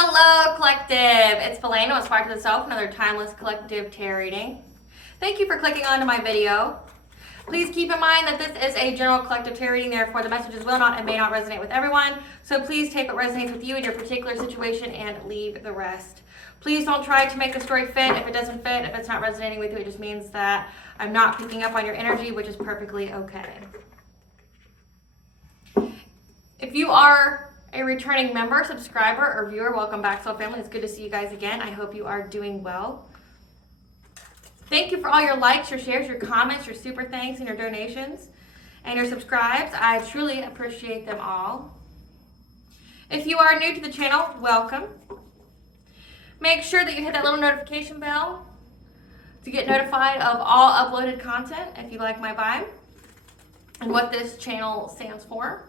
Hello, collective. It's Felena with Aspiraltotheself to the Self, another timeless collective tarot reading. Thank you for clicking onto my video. Please keep in mind that this is a general collective tarot reading, therefore the messages will not and may not resonate with everyone. So please take what resonates with you in your particular situation and leave the rest. Please don't try to make the story fit. If it doesn't fit, if it's not resonating with you, it just means that I'm not picking up on your energy, which is perfectly okay. If you are a returning member, subscriber, or viewer, welcome back, Soul Family. It's good to see you guys again. I hope you are doing well. Thank you for all your likes, your shares, your comments, your super thanks, and your donations, and your subscribes. I truly appreciate them all. If you are new to the channel, welcome. Make sure that you hit that little notification bell to get notified of all uploaded content if you like my vibe and what this channel stands for.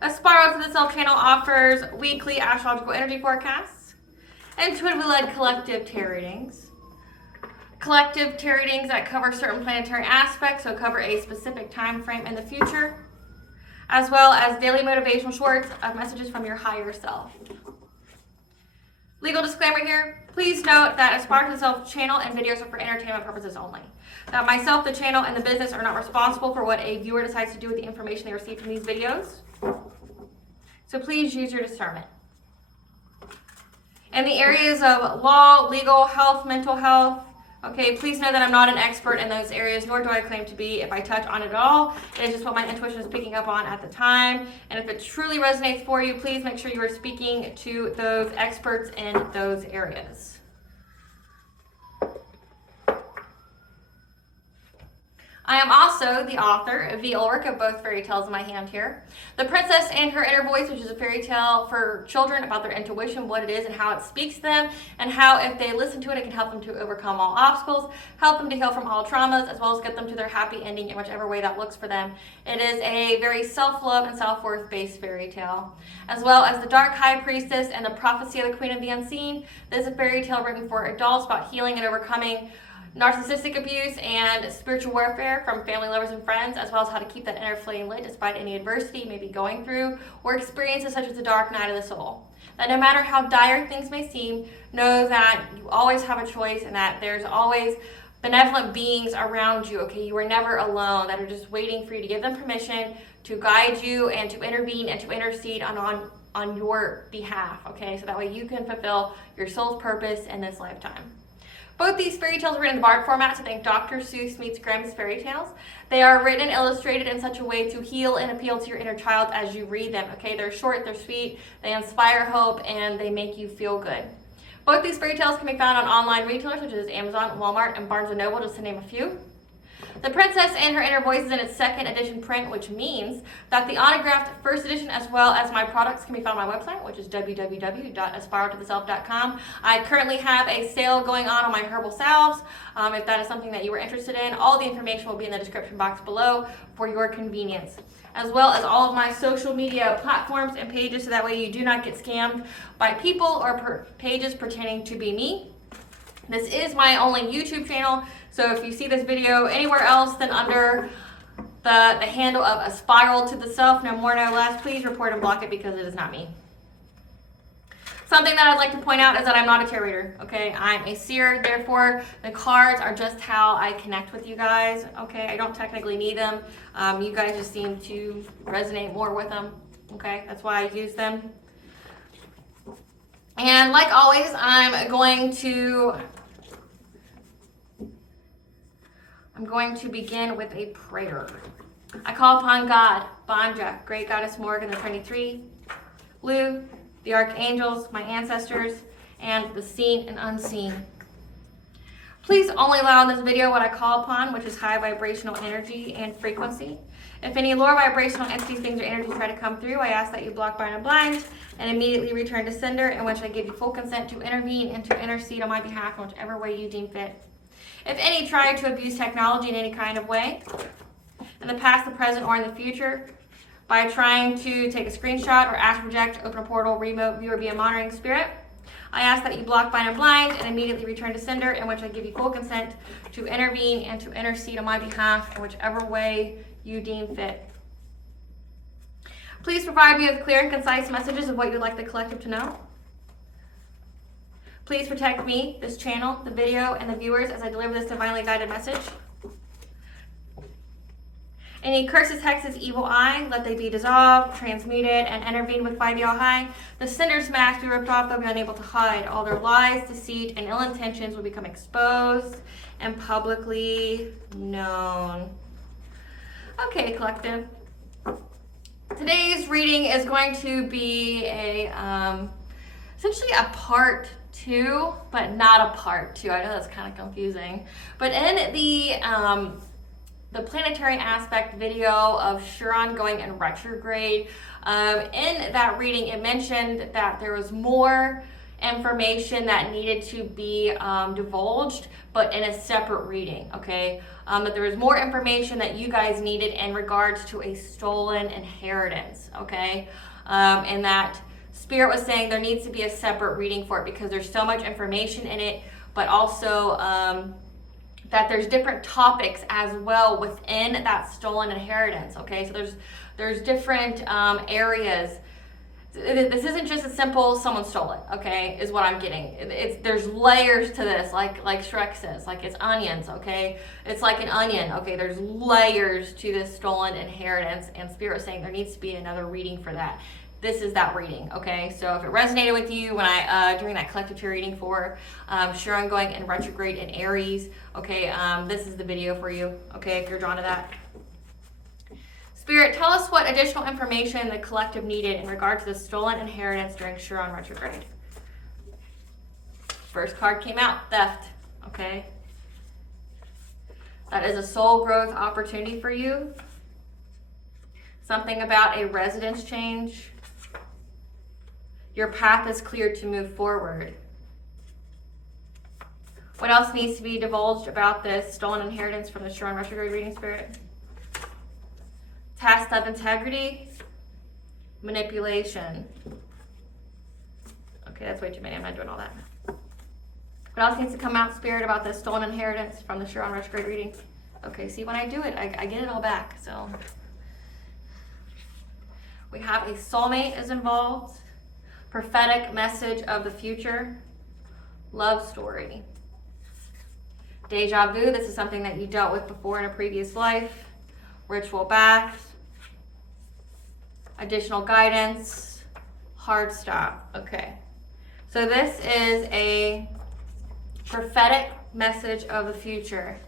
Aspiraltotheself to the Self channel offers weekly astrological energy forecasts, intuitively led collective tarot readings. Collective tarot readings that cover certain planetary aspects, so cover a specific time frame in the future, as well as daily motivational shorts of messages from your higher self. Legal disclaimer here, please note that Aspiraltotheself to the Self channel and videos are for entertainment purposes only. That myself, the channel, and the business are not responsible for what a viewer decides to do with the information they receive from these videos. So please use your discernment. In the areas of law, legal, health, mental health, okay, please know that I'm not an expert in those areas, nor do I claim to be. If I touch on it at all, it is just what my intuition is picking up on at the time. And if it truly resonates for you, please make sure you are speaking to those experts in those areas. I am also the author of the work of both fairy tales in my hand here. The Princess and Her Inner Voice, which is a fairy tale for children about their intuition, what it is and how it speaks to them, and how if they listen to it, it can help them to overcome all obstacles, help them to heal from all traumas, as well as get them to their happy ending in whichever way that looks for them. It is a very self-love and self-worth based fairy tale. As well as The Dark High Priestess and The Prophecy of the Queen of the Unseen. This is a fairy tale written for adults about healing and overcoming narcissistic abuse and spiritual warfare from family, lovers, and friends, as well as how to keep that inner flame lit despite any adversity you may be going through or experiences such as the dark night of the soul. That no matter how dire things may seem, know that you always have a choice and that there's always benevolent beings around you, okay? You are never alone, that are just waiting for you to give them permission to guide you and to intervene and to intercede on your behalf, okay? So that way you can fulfill your soul's purpose in this lifetime. Both these fairy tales are written in Bard format, so think Dr. Seuss meets Grimm's fairy tales. They are written and illustrated in such a way to heal and appeal to your inner child as you read them, okay? They're short, they're sweet, they inspire hope, and they make you feel good. Both these fairy tales can be found on online retailers such as Amazon, Walmart, and Barnes & Noble, just to name a few. The Princess and Her Inner Voice is in its second edition print, which means that the autographed first edition as well as my products can be found on my website, which is www.aspiraltotheself.com. I currently have a sale going on my Herbal Salves. If that is something that you are interested in, all the information will be in the description box below for your convenience, as well as all of my social media platforms and pages, so that way you do not get scammed by people or pages pretending to be me. This is my only YouTube channel, so if you see this video anywhere else than under the handle of Aspiraltotheself, no more, no less, please report and block it because it is not me. Something that I'd like to point out is that I'm not a tarot reader, okay? I'm a seer, therefore the cards are just how I connect with you guys, okay? I don't technically need them. You guys just seem to resonate more with them, okay? That's why I use them. And like always, I'm going to begin with a prayer. I call upon God, Banja, Great Goddess Morgan, the 23, Lou, the archangels, my ancestors, and the seen and unseen. Please only allow in this video what I call upon, which is high vibrational energy and frequency. If any lower vibrational entities, things, or energies try to come through, I ask that you block, bind, and blind, and immediately return to sender, in which I give you full consent to intervene and to intercede on my behalf in whichever way you deem fit. If any try to abuse technology in any kind of way, in the past, the present, or in the future, by trying to take a screenshot or astral project, open a portal, remote view, or be a monitoring spirit, I ask that you block, bind, and blind, and immediately return to sender, in which I give you full consent to intervene and to intercede on my behalf in whichever way you deem fit. Please provide me with clear and concise messages of what you'd like the collective to know. Please protect me, this channel, the video, and the viewers as I deliver this divinely guided message. Any curses, hexes, evil eye, let they be dissolved, transmuted, and intervened with 5 Yah high. The sinner's mask be ripped off, they'll be unable to hide. All their lies, deceit, and ill intentions will become exposed and publicly known. Okay, collective. Today's reading is going to be essentially a part 2, but not a part 2. I know that's kind of confusing. But in the planetary aspect video of Chiron going in retrograde, in that reading it mentioned that there was more information that needed to be divulged, but in a separate reading, okay? That there was more information that you guys needed in regards to a stolen inheritance, okay? And that Spirit was saying there needs to be a separate reading for it because there's so much information in it, but also that there's different topics as well within that stolen inheritance, okay? So there's different areas. This isn't just a simple someone stole it, okay, is what I'm getting. There's layers to this, like Shrek says, like it's onions, okay? It's like an onion, okay? There's layers to this stolen inheritance, and Spirit is saying there needs to be another reading for that. This is that reading, okay? So if it resonated with you when during that collective tree reading for Chiron going in retrograde in Aries, okay, this is the video for you, okay, if you're drawn to that. Spirit, tell us what additional information the collective needed in regard to the stolen inheritance during Chiron retrograde. First card came out, theft, okay? That is a soul growth opportunity for you. Something about a residence change. Your path is clear to move forward. What else needs to be divulged about this stolen inheritance from the Chiron retrograde reading, Spirit? Test of integrity, manipulation. Okay, that's way too many. I'm not doing all that. What else needs to come out, Spirit, about this stolen inheritance from the Chiron retrograde reading? Okay, see, when I do it, I get it all back. So we have a soulmate is involved, prophetic message of the future, love story. Deja vu, this is something that you dealt with before in a previous life. Ritual bath, additional guidance, hard stop. Okay, so this is a prophetic message of the future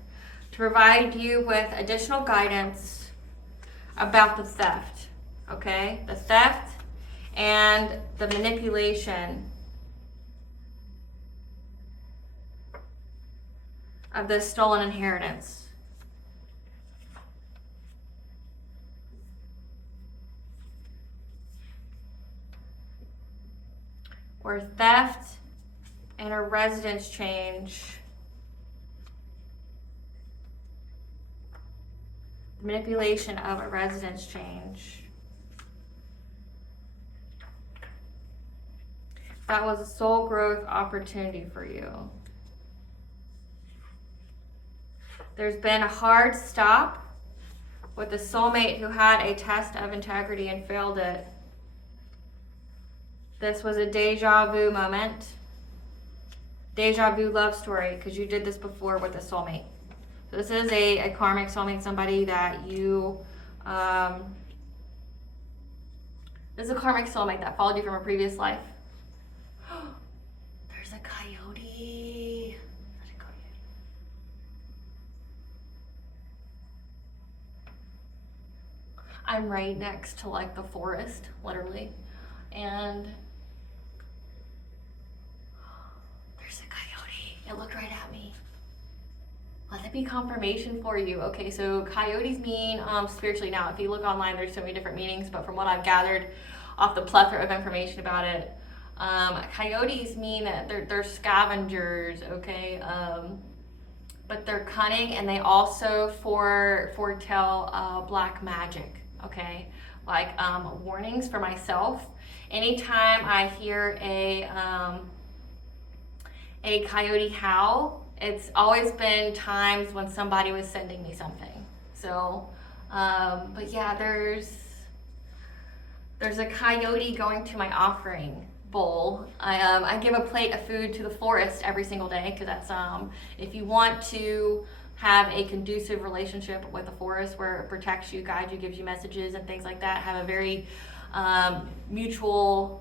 to provide you with additional guidance about the theft, okay? The theft and the manipulation of this stolen inheritance. Or theft and a residence change. Manipulation of a residence change. That was a soul growth opportunity for you. There's been a hard stop with a soulmate who had a test of integrity and failed it. This was a deja vu moment. Deja vu love story, because you did this before with a soulmate. So this is a karmic soulmate, somebody that you, this is a karmic soulmate that followed you from a previous life. There's a coyote. There's a coyote. I'm right next to like the forest, literally. And there's a coyote. It looked right at me. Let it be confirmation for you. Okay, so coyotes mean spiritually. Now, if you look online, there's so many different meanings, but from what I've gathered off the plethora of information about it, coyotes mean that they're scavengers, okay? But they're cunning, and they also foretell black magic, okay? Like warnings for myself. Anytime I hear a coyote howl, it's always been times when somebody was sending me something. So, but yeah, there's a coyote going to my offering bowl. I give a plate of food to the florist every single day, because that's if you want to have a conducive relationship with the forest where it protects you, guides you, gives you messages and things like that, have a very mutually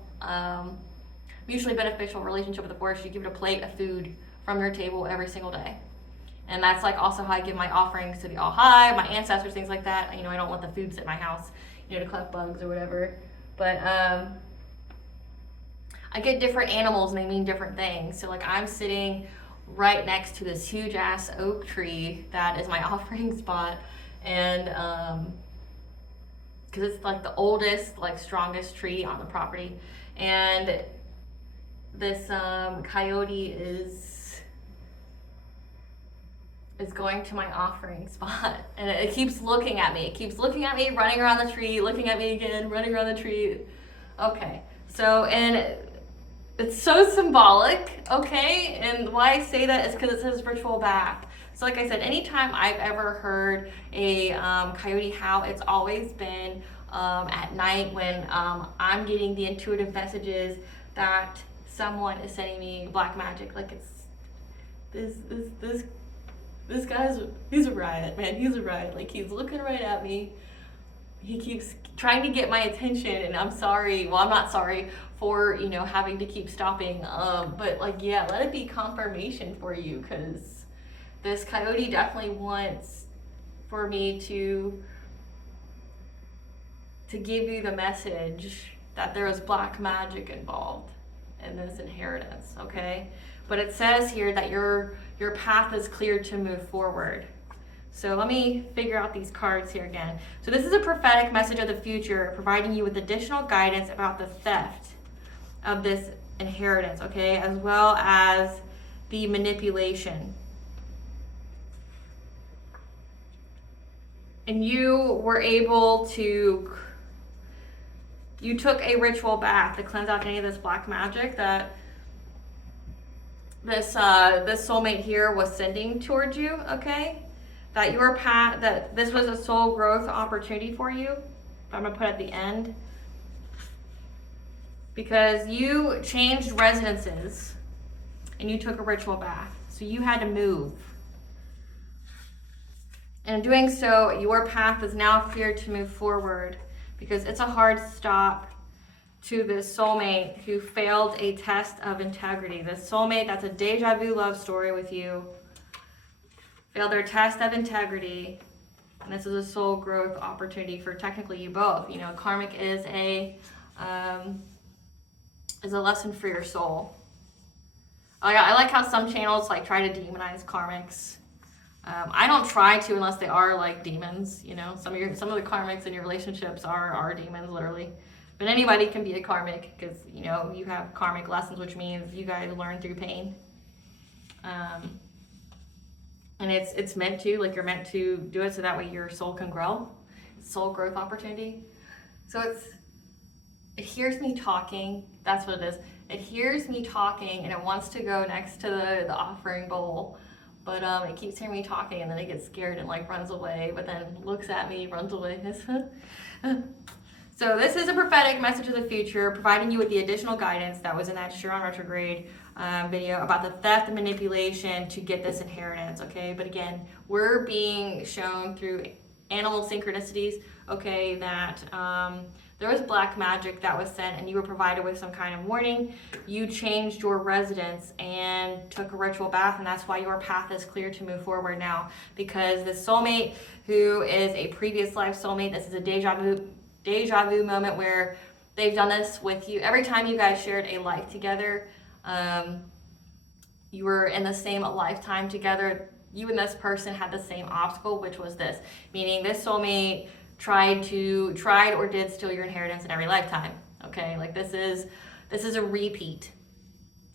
beneficial relationship with the forest, you give it a plate of food from your table every single day. And that's like also how I give my offerings to the All High, my ancestors, things like that. I don't let the food sit in my house, to collect bugs or whatever. But I get different animals and they mean different things. So like I'm sitting right next to this huge ass oak tree that is my offering spot, and because it's like the oldest, like strongest tree on the property, and this coyote is going to my offering spot, and it keeps looking at me. It keeps looking at me, running around the tree, looking at me again, running around the tree. Okay, so, and it's so symbolic, okay? And why I say that is because it says ritual bath. So like I said, anytime I've ever heard a coyote howl, it's always been at night when I'm getting the intuitive messages that someone is sending me black magic. Like it's this guy's, he's a riot, man. He's a riot. Like he's looking right at me. He keeps trying to get my attention, and I'm sorry. Well, I'm not sorry for, having to keep stopping. But like, yeah, let it be confirmation for you, because this coyote definitely wants for me to give you the message that there is black magic involved in this inheritance, okay? But it says here that your path is cleared to move forward. So let me figure out these cards here again. So this is a prophetic message of the future, providing you with additional guidance about the theft of this inheritance, okay? As well as the manipulation. And you were able to, you took a ritual bath to cleanse out any of this black magic that this soulmate here was sending towards you, okay? That your path, that this was a soul growth opportunity for you. I'm gonna put at the end, because you changed residences and you took a ritual bath, so you had to move. And in doing so, your path is now cleared to move forward, because it's a hard stop to this soulmate who failed a test of integrity. This soulmate that's a deja vu love story with you failed their test of integrity, and this is a soul growth opportunity for technically you both. Karmic is a lesson for your soul. I like how some channels like try to demonize karmics. I don't try to, unless they are like demons. Some of the karmics in your relationships are demons, literally. But anybody can be a karmic, because you have karmic lessons, which means you guys learn through pain. And it's meant to, like, you're meant to do it so that way your soul can grow. Soul growth opportunity. So it hears me talking. That's what it is. It hears me talking, and it wants to go next to the offering bowl. But it keeps hearing me talking, and then it gets scared and like runs away, but then looks at me, runs away. So this is a prophetic message of the future, providing you with the additional guidance that was in that Chiron retrograde video about the theft and manipulation to get this inheritance, okay? But again, we're being shown through animal synchronicities, okay, that there was black magic that was sent, and you were provided with some kind of warning. You changed your residence and took a ritual bath, and that's why your path is clear to move forward now, because the soulmate who is a previous life soulmate, this is a deja vu moment where they've done this with you. Every time you guys shared a life together, you were in the same lifetime together, you and this person had the same obstacle, which was this, meaning this soulmate tried or did steal your inheritance in every lifetime. Okay, like this is a repeat.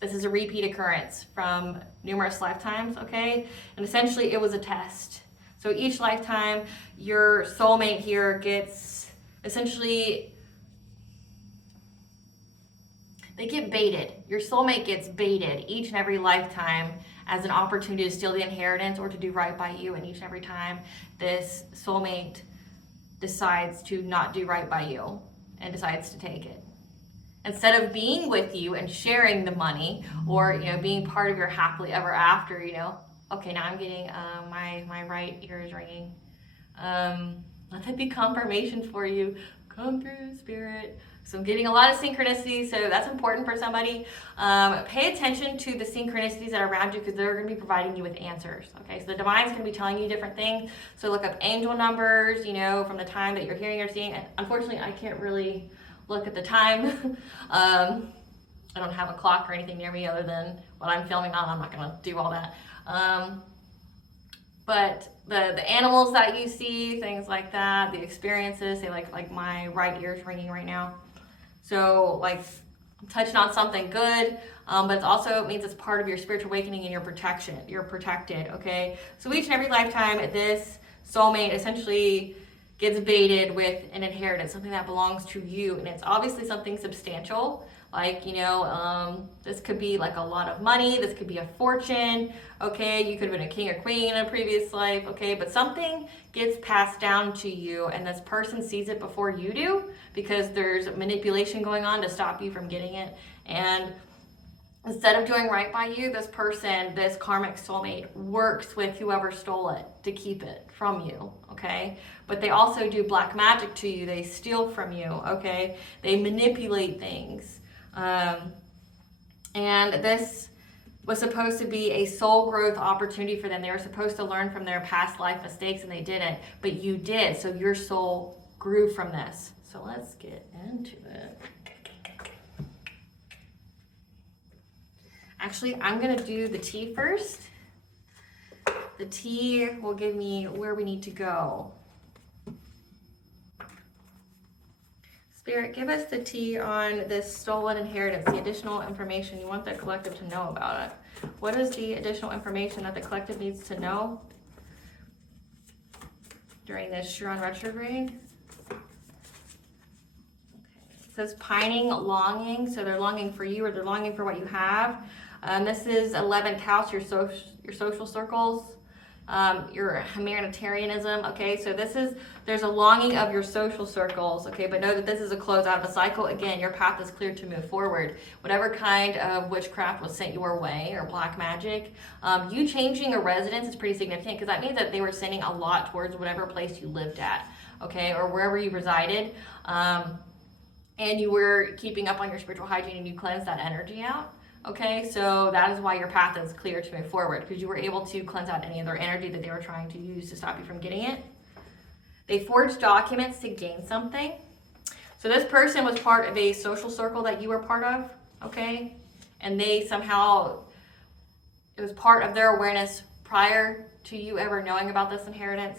This is a repeat occurrence from numerous lifetimes, okay? And essentially it was a test. So each lifetime, your soulmate here gets, essentially, they get baited. Your soulmate gets baited each and every lifetime as an opportunity to steal the inheritance or to do right by you. And each and every time, this soulmate decides to not do right by you and decides to take it. instead of being with you and sharing the money, or, you know, being part of your happily ever after, you know. Okay, now I'm getting, my right ear is ringing. Let that be confirmation for you. Come through, Spirit. So I'm getting a lot of synchronicities, so that's important for somebody. Pay attention to the synchronicities that are around you, because they're going to be providing you with answers. Okay, so the divine's going to be telling you different things. So look up angel numbers, you know, from the time that you're hearing or seeing. And unfortunately, I can't really look at the time. I don't have a clock or anything near me other than what I'm filming on. I'm not going to do all that. But the animals that you see, things like that, the experiences, say like my right ear is ringing right now. So like I'm touching on something good, but it also means it's part of your spiritual awakening and your protection. You're protected, okay? So each and every lifetime, this soulmate essentially gets baited with an inheritance, something that belongs to you, and it's obviously something substantial. Like, you know, this could be like a lot of money, this could be a fortune, okay? You could have been a king or queen in a previous life, okay? But something gets passed down to you, and this person sees it before you do, because there's manipulation going on to stop you from getting it. And instead of doing right by you, this person, this karmic soulmate, works with whoever stole it to keep it from you, okay? But they also do black magic to you. They steal from you, okay? They manipulate things. And this was supposed to be a soul growth opportunity for them. They were supposed to learn from their past life mistakes, and they didn't. But you did, so your soul grew from this. So let's get into it. Actually, I'm going to do the tea first. The tea will give me where we need to go. Spirit, give us the tea on this stolen inheritance, the additional information you want the collective to know about it. What is the additional information that the collective needs to know during this Chiron retrograde? Okay. It says pining, longing, so they're longing for you, or they're longing for what you have. This is 11th house, your social circles, your humanitarianism, okay? So there's a longing of your social circles, okay? But know that this is a close out of a cycle. Again, your path is clear to move forward. Whatever kind of witchcraft was sent your way, or black magic, you changing a residence is pretty significant, because that means that they were sending a lot towards whatever place you lived at, okay? Or wherever you resided. And you were keeping up on your spiritual hygiene, and you cleansed that energy out. Okay, so that is why your path is clear to move forward, because you were able to cleanse out any other energy that they were trying to use to stop you from getting it. They forged documents to gain something. So this person was part of a social circle that you were part of, okay? And they somehow, it was part of their awareness prior to you ever knowing about this inheritance.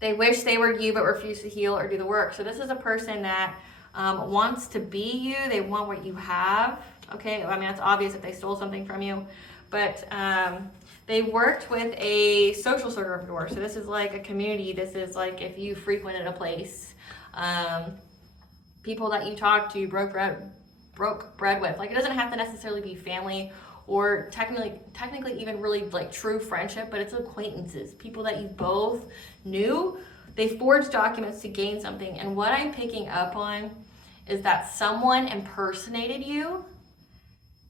They wish they were you but refuse to heal or do the work. So this is a person that wants to be you. They want what you have. Okay, I mean, it's obvious if they stole something from you, but they worked with a social circle of yours. So this is like a community. This is like if you frequented a place, people that you talked to, broke bread with. Like, it doesn't have to necessarily be family or technically even really like true friendship, but it's acquaintances, people that you both knew. They forged documents to gain something. And what I'm picking up on is that someone impersonated you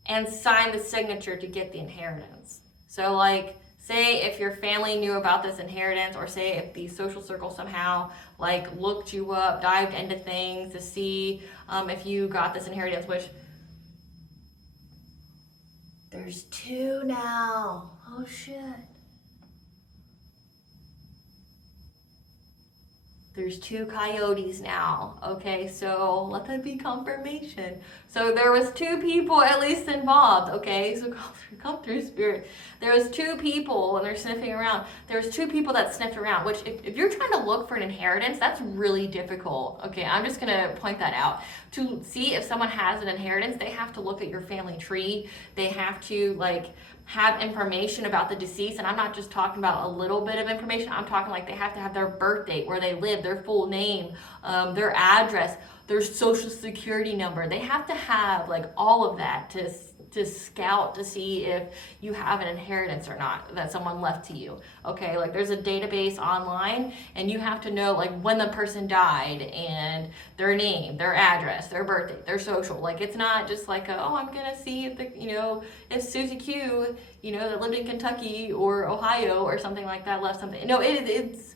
and signed the signature to get the inheritance. So like, say if your family knew about this inheritance, or say if the social circle somehow like looked you up, dived into things to see if you got this inheritance, which there's 2 now. Oh shit. There's 2 coyotes now, okay? So let that be confirmation. So there was 2 people at least involved, okay? So come through, Spirit. There was 2 people, and they're sniffing around. There was 2 people that sniffed around, which if you're trying to look for an inheritance, that's really difficult, okay? I'm just gonna point that out. To see if someone has an inheritance, they have to look at your family tree. They have to like have information about the deceased, and I'm not just talking about a little bit of information. I'm talking like they have to have their birth date, where they live, their full name, their address, their social security number. They have to have like all of that to scout to see if you have an inheritance or not that someone left to you. Okay, like there's a database online, and you have to know like when the person died and their name, their address, their birthday, their social. Like it's not just like I'm gonna see if if Susie Q, that lived in Kentucky or Ohio or something like that left something. No, it's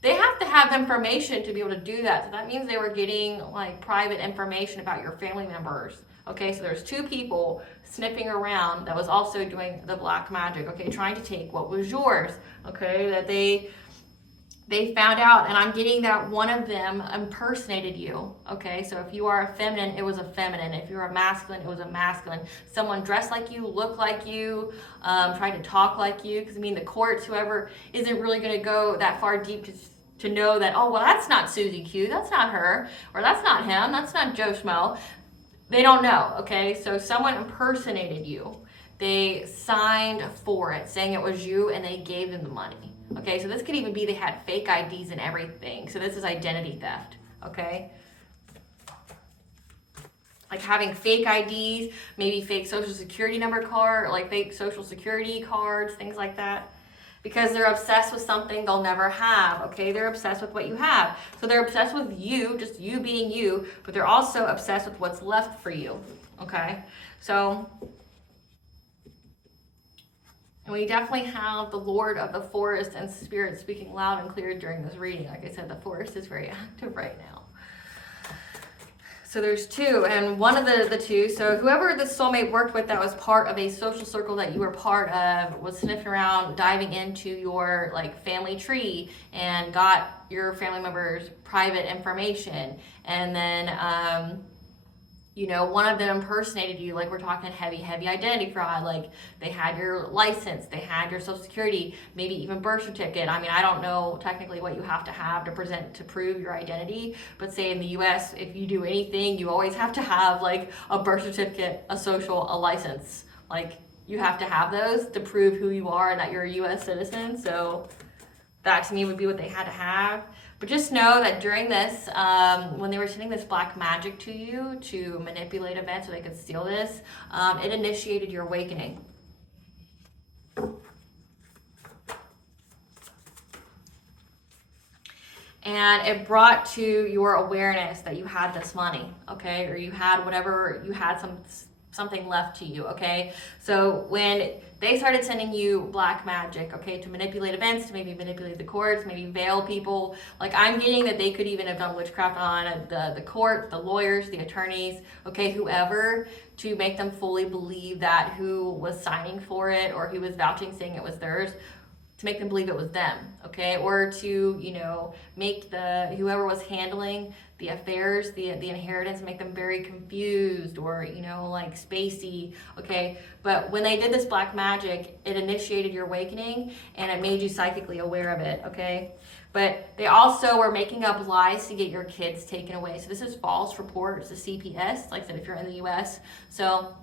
they have to have information to be able to do that. So that means they were getting like private information about your family members. Okay, so there's two people sniffing around that was also doing the black magic, okay, trying to take what was yours, okay, that they found out, and I'm getting that one of them impersonated you, okay, so if you are a feminine, it was a feminine. If you're a masculine, it was a masculine. Someone dressed like you, looked like you, tried to talk like you, because the courts, whoever, isn't really going to go that far deep to know that, oh, well, that's not Susie Q, that's not her, or that's not him, that's not Joe Schmo. They don't know, okay? So someone impersonated you. They signed for it, saying it was you, and they gave them the money. Okay, so this could even be they had fake IDs and everything. So this is identity theft, okay? Like having fake IDs, maybe fake social security number card, like fake social security cards, things like that. Because they're obsessed with something they'll never have, okay? They're obsessed with what you have. So they're obsessed with you, just you being you, but they're also obsessed with what's left for you, okay? So, and we definitely have the Lord of the Forest and Spirit speaking loud and clear during this reading. Like I said, the forest is very active right now. So there's two, and one of the two, so whoever the soulmate worked with that was part of a social circle that you were part of was sniffing around, diving into your family tree and got your family members' private information. And then, one of them impersonated you, like we're talking heavy identity fraud. Like they had your license, they had your social security, maybe even birth certificate. I don't know technically what you have to present to prove your identity, but say in the US, if you do anything, you always have to have like a birth certificate, a social, a license. Like you have to have those to prove who you are and that you're a US citizen. So that to me would be what they had to have. But just know that during this, when they were sending this black magic to you to manipulate events so they could steal this, it initiated your awakening. And it brought to your awareness that you had this money, okay? Or you had whatever, you had something left to you, okay? So when they started sending you black magic, okay, to manipulate events, to maybe manipulate the courts, maybe veil people, like I'm getting that they could even have done witchcraft on the court, the lawyers, the attorneys, okay, whoever, to make them fully believe that who was signing for it or who was vouching saying it was theirs, to make them believe it was them, okay? Or to, make whoever was handling the affairs, the inheritance, make them very confused or, like spacey, okay? But when they did this black magic, it initiated your awakening and it made you psychically aware of it, okay? But they also were making up lies to get your kids taken away. So this is false reports, the CPS, like I said, if you're in the US. So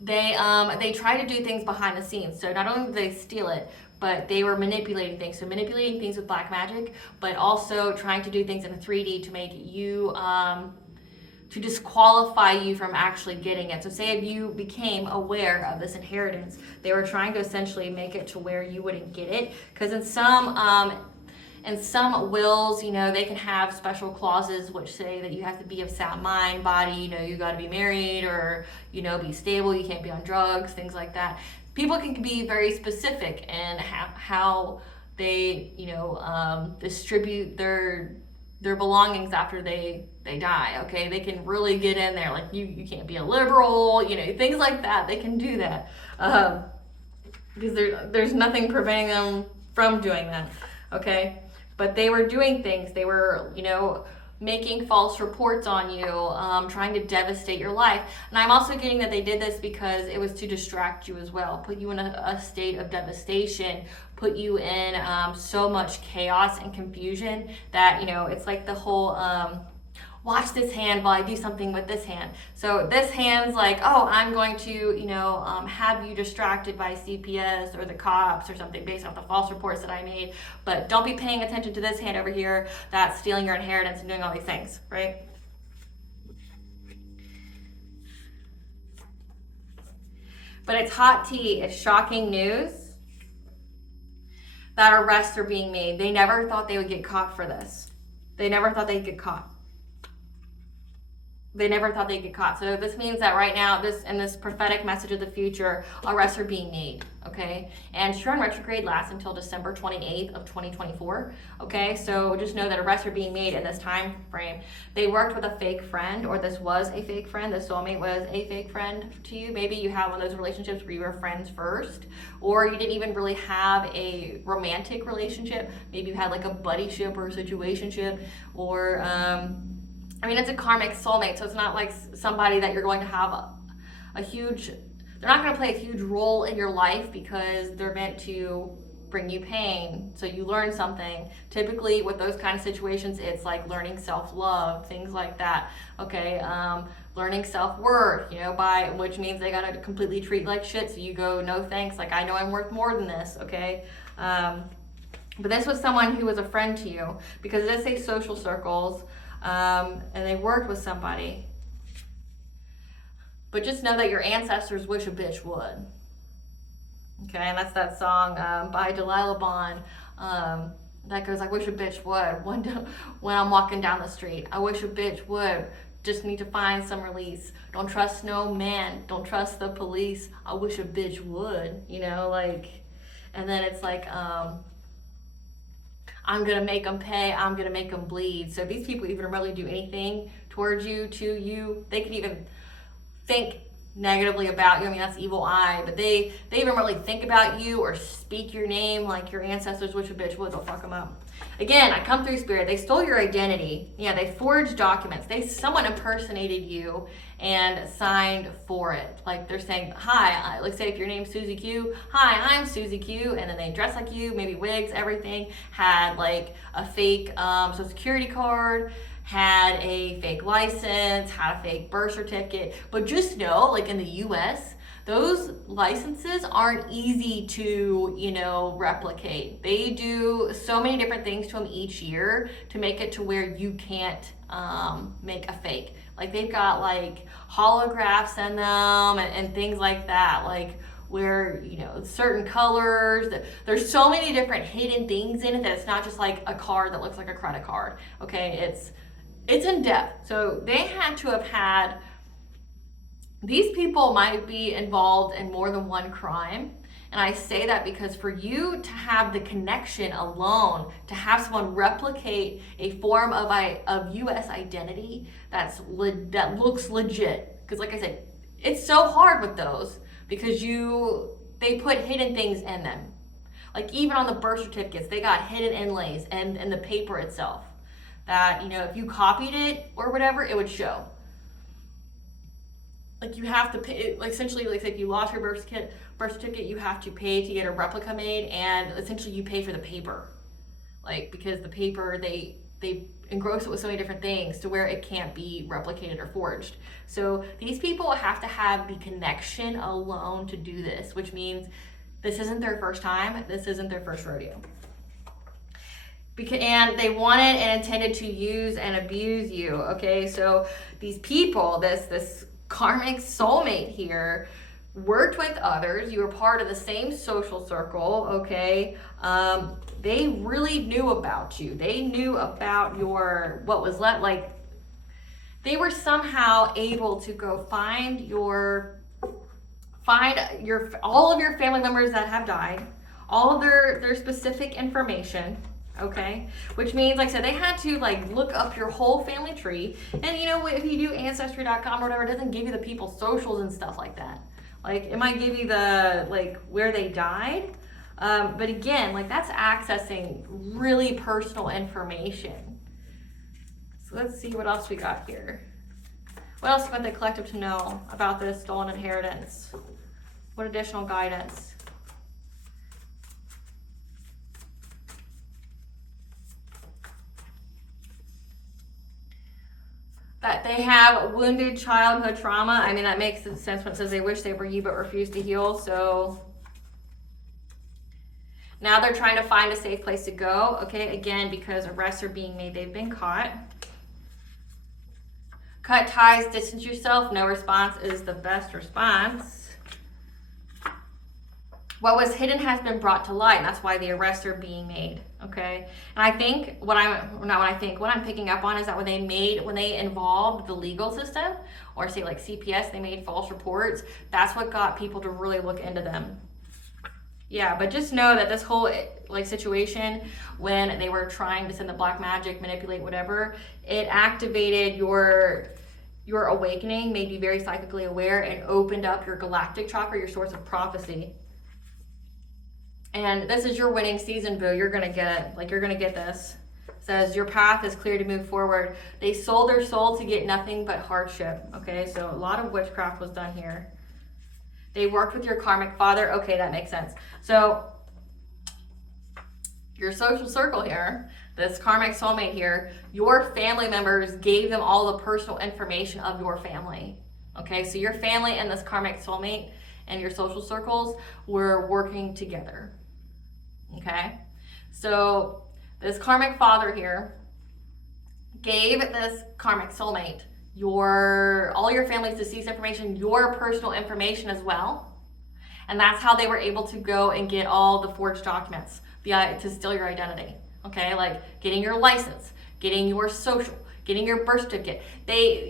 they try to do things behind the scenes. So not only did they steal it, but they were manipulating things. So manipulating things with black magic, but also trying to do things in a 3D to make you, to disqualify you from actually getting it. So say if you became aware of this inheritance, they were trying to essentially make it to where you wouldn't get it. Because in some wills, they can have special clauses which say that you have to be of sound mind, body, you got to be married or, be stable, you can't be on drugs, things like that. People can be very specific in how they, distribute their belongings after they die, okay? They can really get in there, like you can't be a liberal, things like that. They can do that because there's nothing preventing them from doing that, okay? But they were doing things. They were, making false reports on you, trying to devastate your life. And I'm also getting that they did this because it was to distract you as well, put you in a state of devastation, put you in so much chaos and confusion that, it's like the whole watch this hand while I do something with this hand. So this hand's like, oh, I'm going to, have you distracted by CPS or the cops or something based off the false reports that I made. But don't be paying attention to this hand over here that's stealing your inheritance and doing all these things, right? But it's hot tea. It's shocking news that arrests are being made. They never thought they would get caught for this. They never thought they'd get caught. They never thought they'd get caught. So this means that right now, this prophetic message of the future, arrests are being made, okay? And Chiron retrograde lasts until December 28th of 2024, okay? So just know that arrests are being made in this time frame. They worked with a fake friend, or this was a fake friend. The soulmate was a fake friend to you. Maybe you had one of those relationships where you were friends first, or you didn't even really have a romantic relationship. Maybe you had like a buddyship or a situationship, or I mean, it's a karmic soulmate, so it's not like somebody that you're going to have a huge, they're not going to play a huge role in your life because they're meant to bring you pain, so you learn something. Typically with those kind of situations, it's like learning self-love, things like that, okay? Learning self-worth, you know, which means they got to completely treat like shit, so you go, no thanks, like I know I'm worth more than this, okay? But this was someone who was a friend to you, because it does say social circles, and they worked with somebody. But just know that your ancestors wish a bitch would. Okay, and that's that song by Delilah Bond that goes, I wish a bitch would. When I'm walking down the street, I wish a bitch would. Just need to find some release. Don't trust no man. Don't trust the police. I wish a bitch would. You know, like, and then it's like, I'm going to make them pay, I'm going to make them bleed. So if these people even really do anything towards you, to you, they can even think negatively about you. I mean, that's evil eye, but they even really think about you or speak your name like your ancestors wish a bitch would, they'll fuck them up. Again, I come through spirit. They stole your identity. Yeah, they forged documents. Someone impersonated you and signed for it. Like they're saying, hi, like say if your name's Susie Q, hi, I'm Susie Q, and then they dress like you, maybe wigs, everything, had like a fake social security card, had a fake license, had a fake birth certificate. But just know, like in the US, those licenses aren't easy to, you know, replicate. They do so many different things to them each year to make it to where you can't make a fake. Like they've got like holographs in them and things like that, like where, you know, certain colors, there's so many different hidden things in it that it's not just like a card that looks like a credit card, okay? It's in depth. So they had to have had, these people might be involved in more than one crime. And I say that because for you to have the connection alone, to have someone replicate a form of US identity that looks legit. Because like I said, it's so hard with those because they put hidden things in them. Like even on the birth certificates, they got hidden inlays and in the paper itself. That, you know, if you copied it or whatever, it would show. Like you have to pay, like essentially, like if you lost your birth certificate, you have to pay to get a replica made, and essentially you pay for the paper, like because the paper they engross it with so many different things to where it can't be replicated or forged. So these people have to have the connection alone to do this, which means this isn't their first time, this isn't their first rodeo. And they wanted and intended to use and abuse you, okay? So these people, this karmic soulmate here, worked with others. You were part of the same social circle, okay? They really knew about you. They knew about what was left. Like, they were somehow able to go find all of your family members that have died, all of their specific information, okay? Which means, like I said, they had to like look up your whole family tree. And you know, if you do ancestry.com or whatever, it doesn't give you the people's socials and stuff like that. Like it might give you the like where they died. But again, like that's accessing really personal information. So let's see what else we got here. What else do you want the collective to know about this stolen inheritance? What additional guidance? That they have wounded childhood trauma. I mean, that makes sense when it says they wish they were you but refuse to heal. So now they're trying to find a safe place to go. Okay, again, because arrests are being made, they've been caught. Cut ties, distance yourself. No response is the best response. what was hidden has been brought to light, and that's why the arrests are being made. Okay, and I think what I'm picking up on is that when they involved the legal system, or say like CPS, they made false reports. That's what got people to really look into them. Yeah, but just know that this whole like situation, when they were trying to send the black magic, manipulate whatever, it activated your awakening, made you very psychically aware, and opened up your galactic chakra, your source of prophecy. And this is your winning season, boo. You're gonna get it. Like, you're gonna get this. It says your path is clear to move forward. They sold their soul to get nothing but hardship. Okay, so a lot of witchcraft was done here. They worked with your karmic father. Okay, that makes sense. So your social circle here, this karmic soulmate here, your family members gave them all the personal information of your family. Okay, so your family and this karmic soulmate and your social circles were working together. Okay, so this karmic father here gave this karmic soulmate all your family's deceased information, your personal information as well. And that's how they were able to go and get all the forged documents to steal your identity. Okay, like getting your license, getting your social, getting your birth certificate.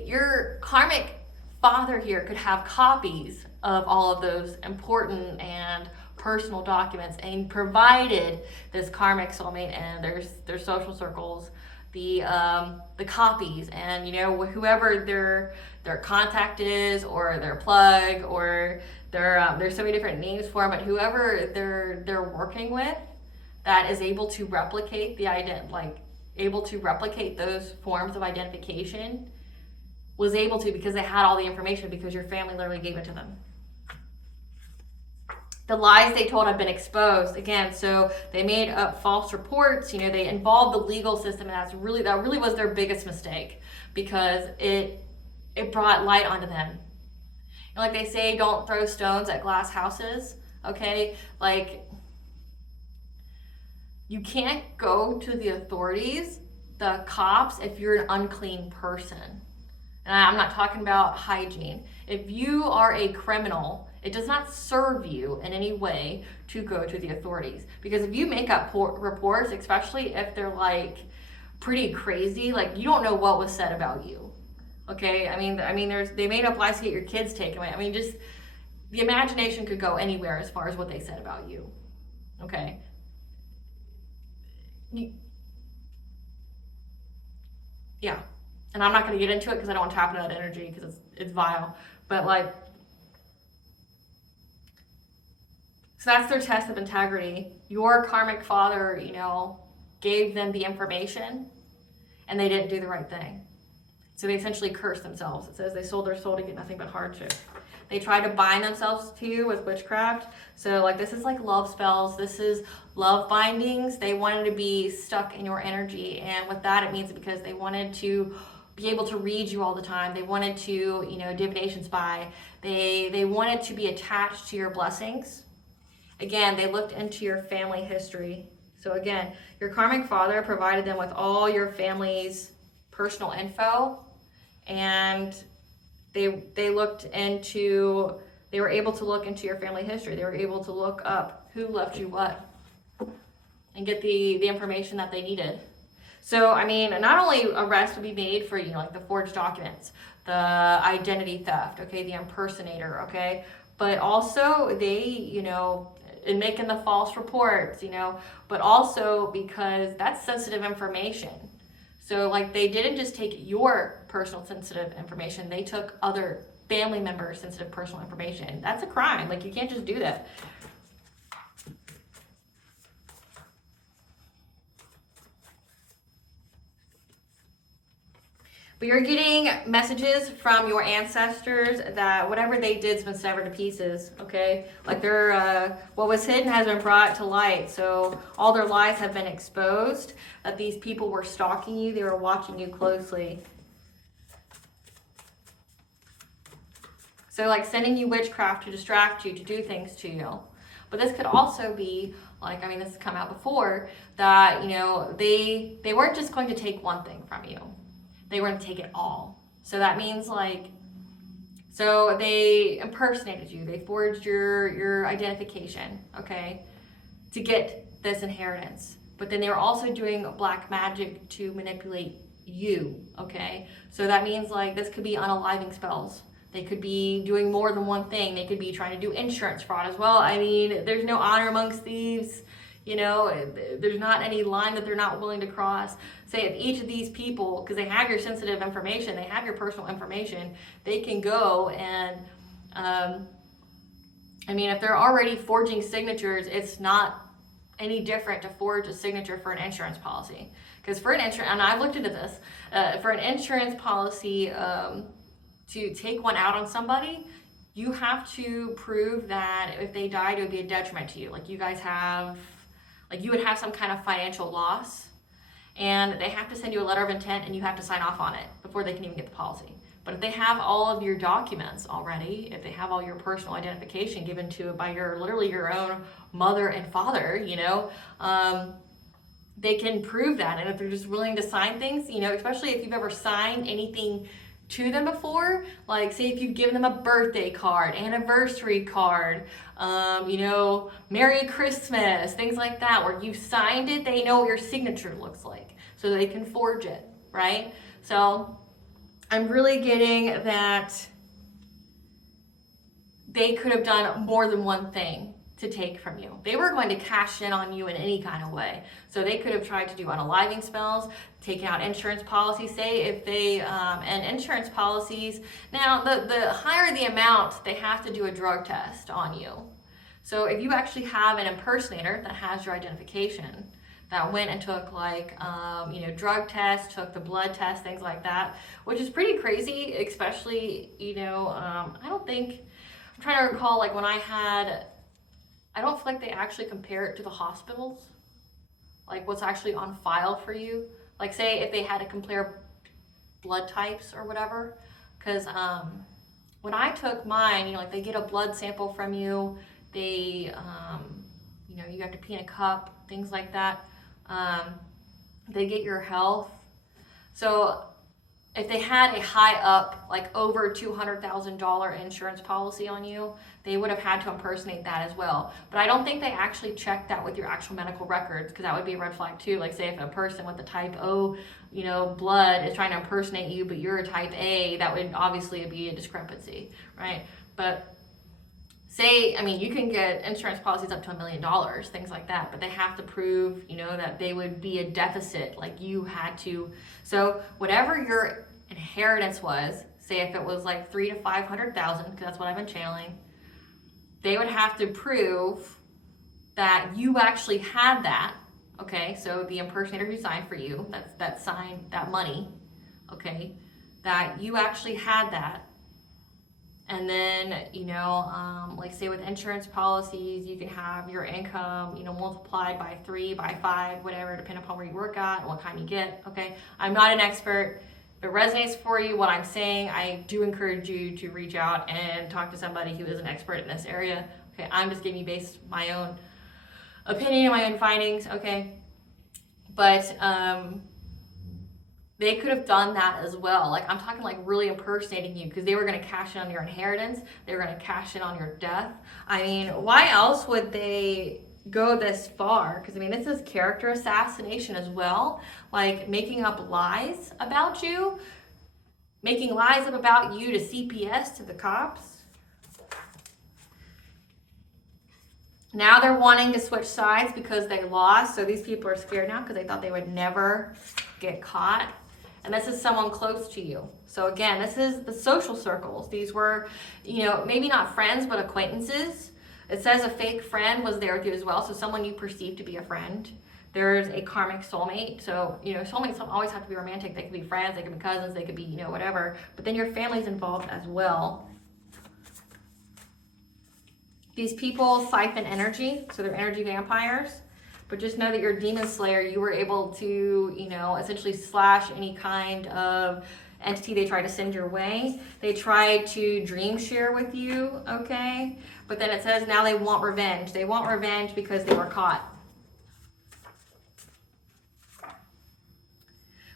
Your karmic father here could have copies of all of those important and personal documents, and provided this karmic soulmate and their social circles the copies, and whoever their contact is, or their plug, or there's so many different names for them, but whoever they're working with that is able to replicate those forms of identification, was able to, because they had all the information, because your family literally gave it to them. The lies they told have been exposed again. So they made up false reports. They involved the legal system, and that really was their biggest mistake, because it brought light onto them. Like they say, don't throw stones at glass houses. Okay, like you can't go to the authorities, the cops, if you're an unclean person. And I'm not talking about hygiene. If you are a criminal, it does not serve you in any way to go to the authorities. Because if you make up reports, especially if they're like pretty crazy, like you don't know what was said about you. Okay, I mean, they made up lies to get your kids taken away. I mean, just the imagination could go anywhere as far as what they said about you. Okay. Yeah. And I'm not going to get into it because I don't want to tap into that energy, because it's vile. But like, so that's their test of integrity. Your karmic father, gave them the information, and they didn't do the right thing. So they essentially cursed themselves. It says they sold their soul to get nothing but hardship. They tried to bind themselves to you with witchcraft. So like, this is like love spells. This is love bindings. They wanted to be stuck in your energy. And with that, it means because they wanted to be able to read you all the time. They wanted to, divination spy. They wanted to be attached to your blessings. Again, they looked into your family history. So again, your karmic father provided them with all your family's personal info, and they were able to look into your family history. They were able to look up who left you what, and get the information that they needed. So, I mean, not only arrests would be made for, like the forged documents, the identity theft, okay, the impersonator, okay, but also they, in making the false reports, but also because that's sensitive information. So, like, they didn't just take your personal sensitive information, they took other family members' sensitive personal information. That's a crime. Like, you can't just do that. But you're getting messages from your ancestors that whatever they did has been severed to pieces, okay? Like what was hidden has been brought to light. So all their lies have been exposed, that these people were stalking you, they were watching you closely. So like sending you witchcraft to distract you, to do things to you. But this could also be, like, this has come out before, that, they weren't just going to take one thing from you. They were going to take it all. So that means, like, So they impersonated you. They forged your identification, okay, to get this inheritance. But then they were also doing black magic to manipulate you, okay? So that means like this could be unaliving spells. They could be doing more than one thing. They could be trying to do insurance fraud as well. I mean, there's no honor amongst thieves. You know, there's not any line that they're not willing to cross. Say if each of these people, because they have your sensitive information, they have your personal information, they can go and, I mean, if they're already forging signatures, it's not any different to forge a signature for an insurance policy. Because for an insurance, and I've looked into this, for an insurance policy to take one out on somebody, you have to prove that if they died, it would be a detriment to you. Like you guys have, like you would have some kind of financial loss, and they have to send you a letter of intent and you have to sign off on it before they can even get the policy. But if they have all of your documents already, if they have all your personal identification given to by literally your own mother and father, you know, they can prove that. And if they're just willing to sign things, you know, especially if you've ever signed anything to them before, like say if you've given them a birthday card, anniversary card, you know, Merry Christmas, things like that, where you signed it, they know what your signature looks like, so they can forge it, right? So I'm really getting that they could have done more than one thing to take from you. They were going to cash in on you in any kind of way. So they could have tried to do unaliving spells, taking out insurance policies, say if they, and insurance policies, now the higher the amount, they have to do a drug test on you. So if you actually have an impersonator that has your identification, that went and took like, you know, drug tests, took the blood test, things like that, which is pretty crazy, especially, you know, I don't think, I'm trying to recall like when I don't feel like they actually compare it to the hospitals, like what's actually on file for you. Like say if they had to compare blood types or whatever, because when I took mine, you know, like they get a blood sample from you, they, you know, you have to pee in a cup, things like that. They get your health. So if they had a high up, like over $200,000 insurance policy on you, they would have had to impersonate that as well. But I don't think they actually checked that with your actual medical records, because that would be a red flag too. Like say if a person with the type O, you know, blood is trying to impersonate you, but you're a type A, that would obviously be a discrepancy, right? But say, I mean, you can get insurance policies up to $1 million, things like that, but they have to prove, you know, that they would be a deficit, like you had to. So whatever your inheritance was, say if it was like 300,000 to 500,000, because that's what I've been channeling, they would have to prove that you actually had that, okay? So the impersonator who signed for you, that signed that money, okay, that you actually had that. And then, you know, like say with insurance policies, you can have your income, you know, multiplied by 3, by 5, whatever, depending upon where you work at and what kind you get, okay? I'm not an expert. If it resonates for you, what I'm saying, I do encourage you to reach out and talk to somebody who is an expert in this area, okay? I'm just giving you based my own opinion, my own findings, okay? But, they could have done that as well. Like I'm talking like really impersonating you, because they were going to cash in on your inheritance. They were going to cash in on your death. I mean, why else would they go this far? Because I mean, this is character assassination as well. Like making up lies about you, making lies up about you to CPS, to the cops. Now they're wanting to switch sides because they lost. So these people are scared now because they thought they would never get caught. And this is someone close to you. So again, this is the social circles. These were, you know, maybe not friends, but acquaintances. It says a fake friend was there with you as well. So someone you perceive to be a friend. There's a karmic soulmate. So, you know, soulmates don't always have to be romantic. They could be friends, they could be cousins, they could be, you know, whatever. But then your family's involved as well. These people siphon energy, so they're energy vampires. But just know that your demon slayer, you were able to, you know, essentially slash any kind of entity they try to send your way. They try to dream share with you, okay? But then it says now they want revenge. They want revenge because they were caught.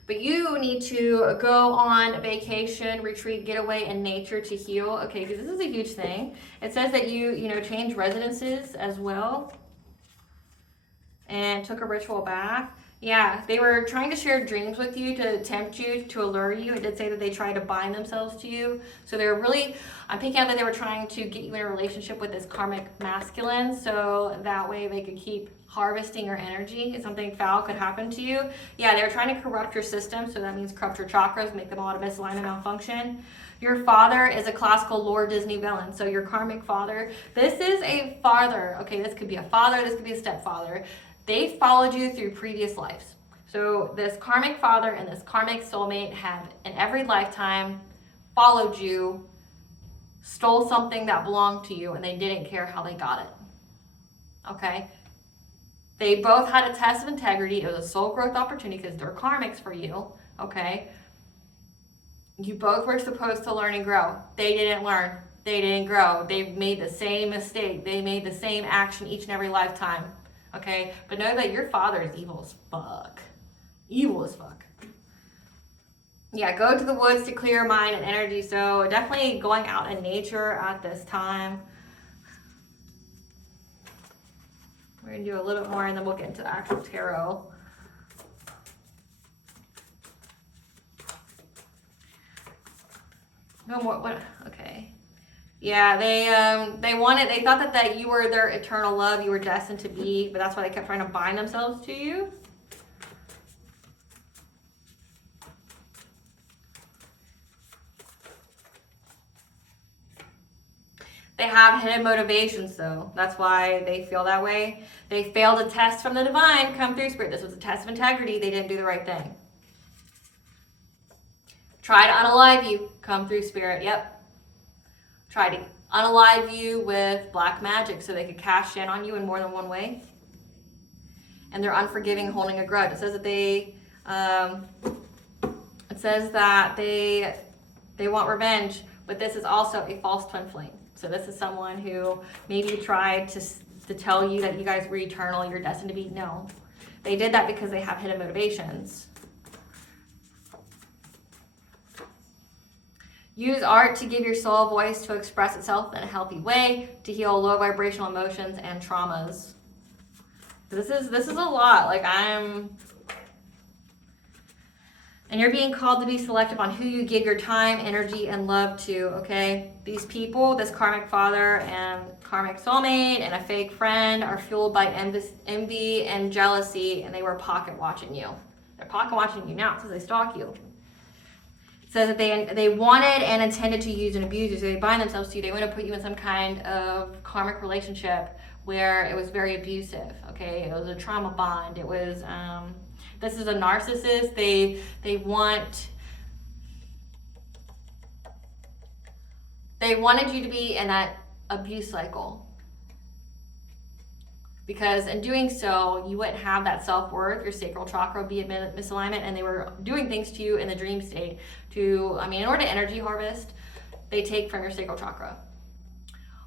But you need to go on vacation, retreat, get away in nature to heal, okay, because this is a huge thing. It says that you change residences as well and took a ritual bath. Yeah, they were trying to share dreams with you to tempt you, to allure you. It did say that they tried to bind themselves to you. So they were really, I'm picking out that they were trying to get you in a relationship with this karmic masculine, so that way they could keep harvesting your energy if something foul could happen to you. Yeah, they were trying to corrupt your system, so that means corrupt your chakras, make them all out of misalignment and malfunction. Your father is a classical lore Disney villain, so your karmic father, this is a father, okay, this could be a father, this could be a stepfather. They followed you through previous lives. So this karmic father and this karmic soulmate have, in every lifetime, followed you, stole something that belonged to you, and they didn't care how they got it. Okay? They both had a test of integrity. It was a soul growth opportunity because they're karmics for you. Okay? You both were supposed to learn and grow. They didn't learn. They didn't grow. They made the same mistake. They made the same action each and every lifetime. Okay, but know that your father is evil as fuck. Evil as fuck. Yeah, go to the woods to clear your mind and energy. So definitely going out in nature at this time. We're going to do a little bit more and then we'll get into the actual tarot. No more, what, okay. Yeah, they thought that you were their eternal love, you were destined to be, but that's why they kept trying to bind themselves to you. They have hidden motivations though. That's why they feel that way. They failed a test from the divine, come through spirit. This was a test of integrity. They didn't do the right thing. Try to unalive you, come through spirit. Yep. Try to unalive you with black magic so they could cash in on you in more than one way. And they're unforgiving, holding a grudge. It says that they want revenge, but this is also a false twin flame. So this is someone who maybe tried to tell you that you guys were eternal, you're destined to be. No. They did that because they have hidden motivations. Use art to give your soul a voice to express itself in a healthy way, to heal low vibrational emotions and traumas. This is a lot. Like and you're being called to be selective on who you give your time, energy, and love to, okay? These people, this karmic father and karmic soulmate and a fake friend are fueled by envy and jealousy, and they were pocket watching you. They're pocket watching you now because they stalk you. Says that they wanted and intended to use and abuse you, so they bind themselves to you. They want to put you in some kind of karmic relationship where it was very abusive, okay? It was a trauma bond. It was, this is a narcissist. They wanted you to be in that abuse cycle. Because in doing so, you wouldn't have that self-worth, your sacral chakra would be in misalignment, and they were doing things to you in the dream state to, in order to energy harvest, they take from your sacral chakra.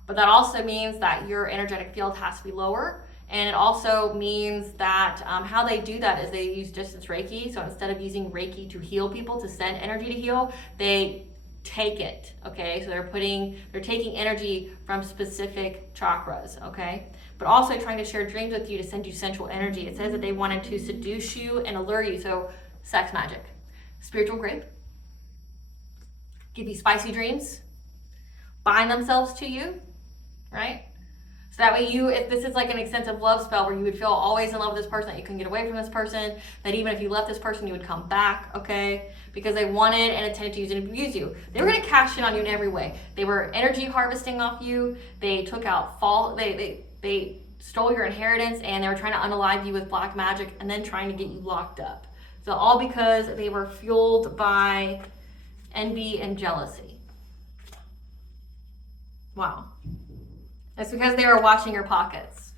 But that also means that your energetic field has to be lower, and it also means that how they do that is they use distance Reiki. So instead of using Reiki to heal people, to send energy to heal, they take it, okay? So they're taking energy from specific chakras, okay? But also trying to share dreams with you to send you sensual energy. It says that they wanted to seduce you and allure you. So sex magic, spiritual grape, give you spicy dreams, bind themselves to you, right? So that way if this is like an extensive love spell where you would feel always in love with this person, that you couldn't get away from this person, that even if you left this person, you would come back, okay? Because they wanted and intended to use and abuse you. They were gonna cash in on you in every way. They were energy harvesting off you. They took out they stole your inheritance, and they were trying to unalive you with black magic and then trying to get you locked up. So all because they were fueled by envy and jealousy. Wow. It's because they were watching your pockets.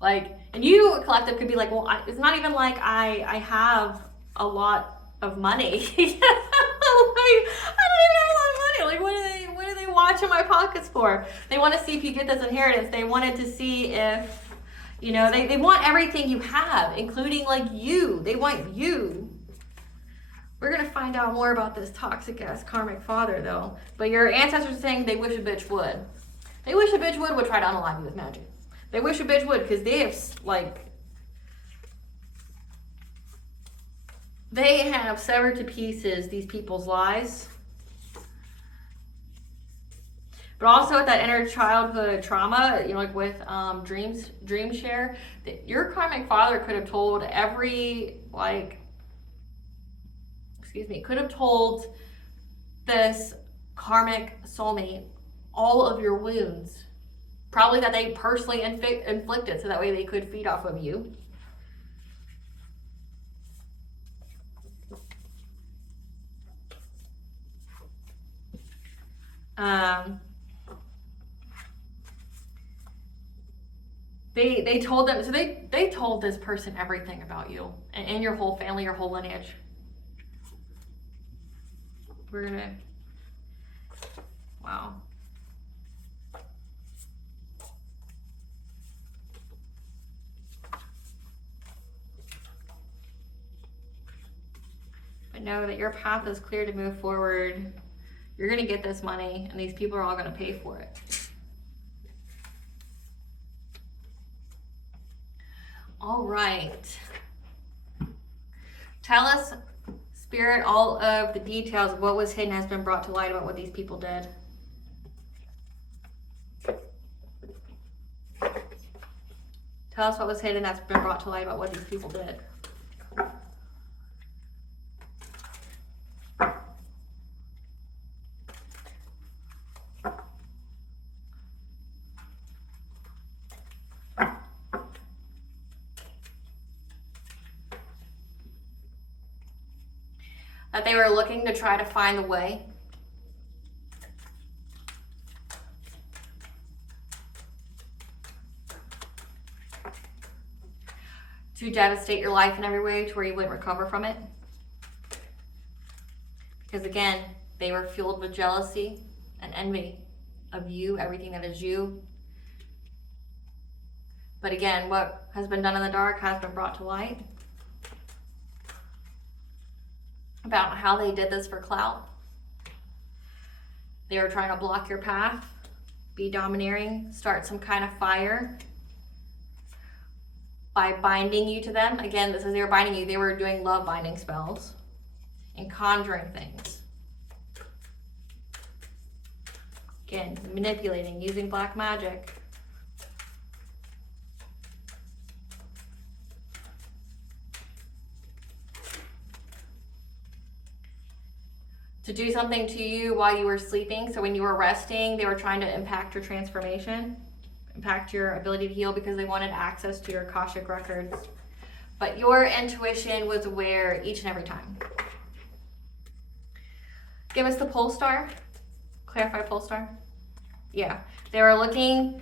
And you, collective, could be like, well, it's not even like I have a lot of money. I don't even have a lot of money. What are they watching my pockets for? They want to see if you get this inheritance. They wanted to see if, they want everything you have, including you. They want you. We're going to find out more about this toxic ass karmic father though. But your ancestors are saying they wish a bitch would. They wish a bitch would try to unalive you with magic. They wish a bitch would, because they have, like, they have severed to pieces these people's lives. But also with that inner childhood trauma, you know, like with dream share, that your karmic father could have told could have told this karmic soulmate all of your wounds. Probably that they personally inflicted, so that way they could feed off of you. They told them, so they told this person everything about you and your whole family, your whole lineage. We're gonna, wow. But know that your path is clear to move forward. You're gonna get this money, and these people are all gonna pay for it. All right. Tell us, Spirit, all of the details of what was hidden has been brought to light about what these people did. Tell us what was hidden that's been brought to light about what these people did. That they were looking to try to find the way. To devastate your life in every way to where you wouldn't recover from it. Because again, they were fueled with jealousy and envy of you, everything that is you. But again, what has been done in the dark has been brought to light. About how they did this for clout. They were trying to block your path, be domineering, start some kind of fire by binding you to them. Again, this is they were binding you. They were doing love binding spells and conjuring things. Again, manipulating, using black magic. To do something to you while you were sleeping. So when you were resting, they were trying to impact your transformation, impact your ability to heal, because they wanted access to your Akashic records. But your intuition was aware each and every time. Give us the pole star. Clarify pole star. Yeah, they were looking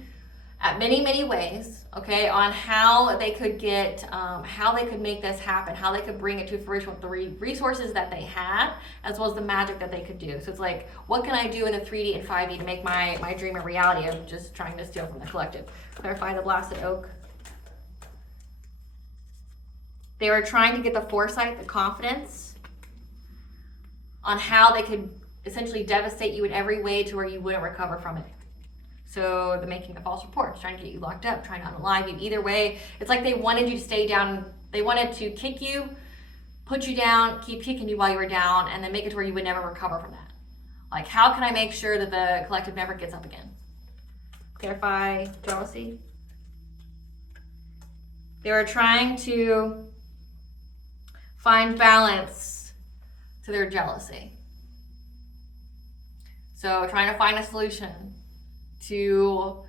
at many ways, okay, on how they could get, how they could make this happen, how they could bring it to fruition with the resources that they had, as well as the magic that they could do. So it's like, what can I do in the 3D and 5D to make my dream a reality of just trying to steal from the collective? Clarify the blasted oak. They were trying to get the foresight, the confidence on how they could essentially devastate you in every way to where you wouldn't recover from it. So the making the false reports, trying to get you locked up, trying to unalive you. Either way, it's like they wanted you to stay down. They wanted to kick you, put you down, keep kicking you while you were down, and then make it to where you would never recover from that. Like, how can I make sure that the collective never gets up again? Clarify jealousy. They were trying to find balance to their jealousy. So trying to find a solution to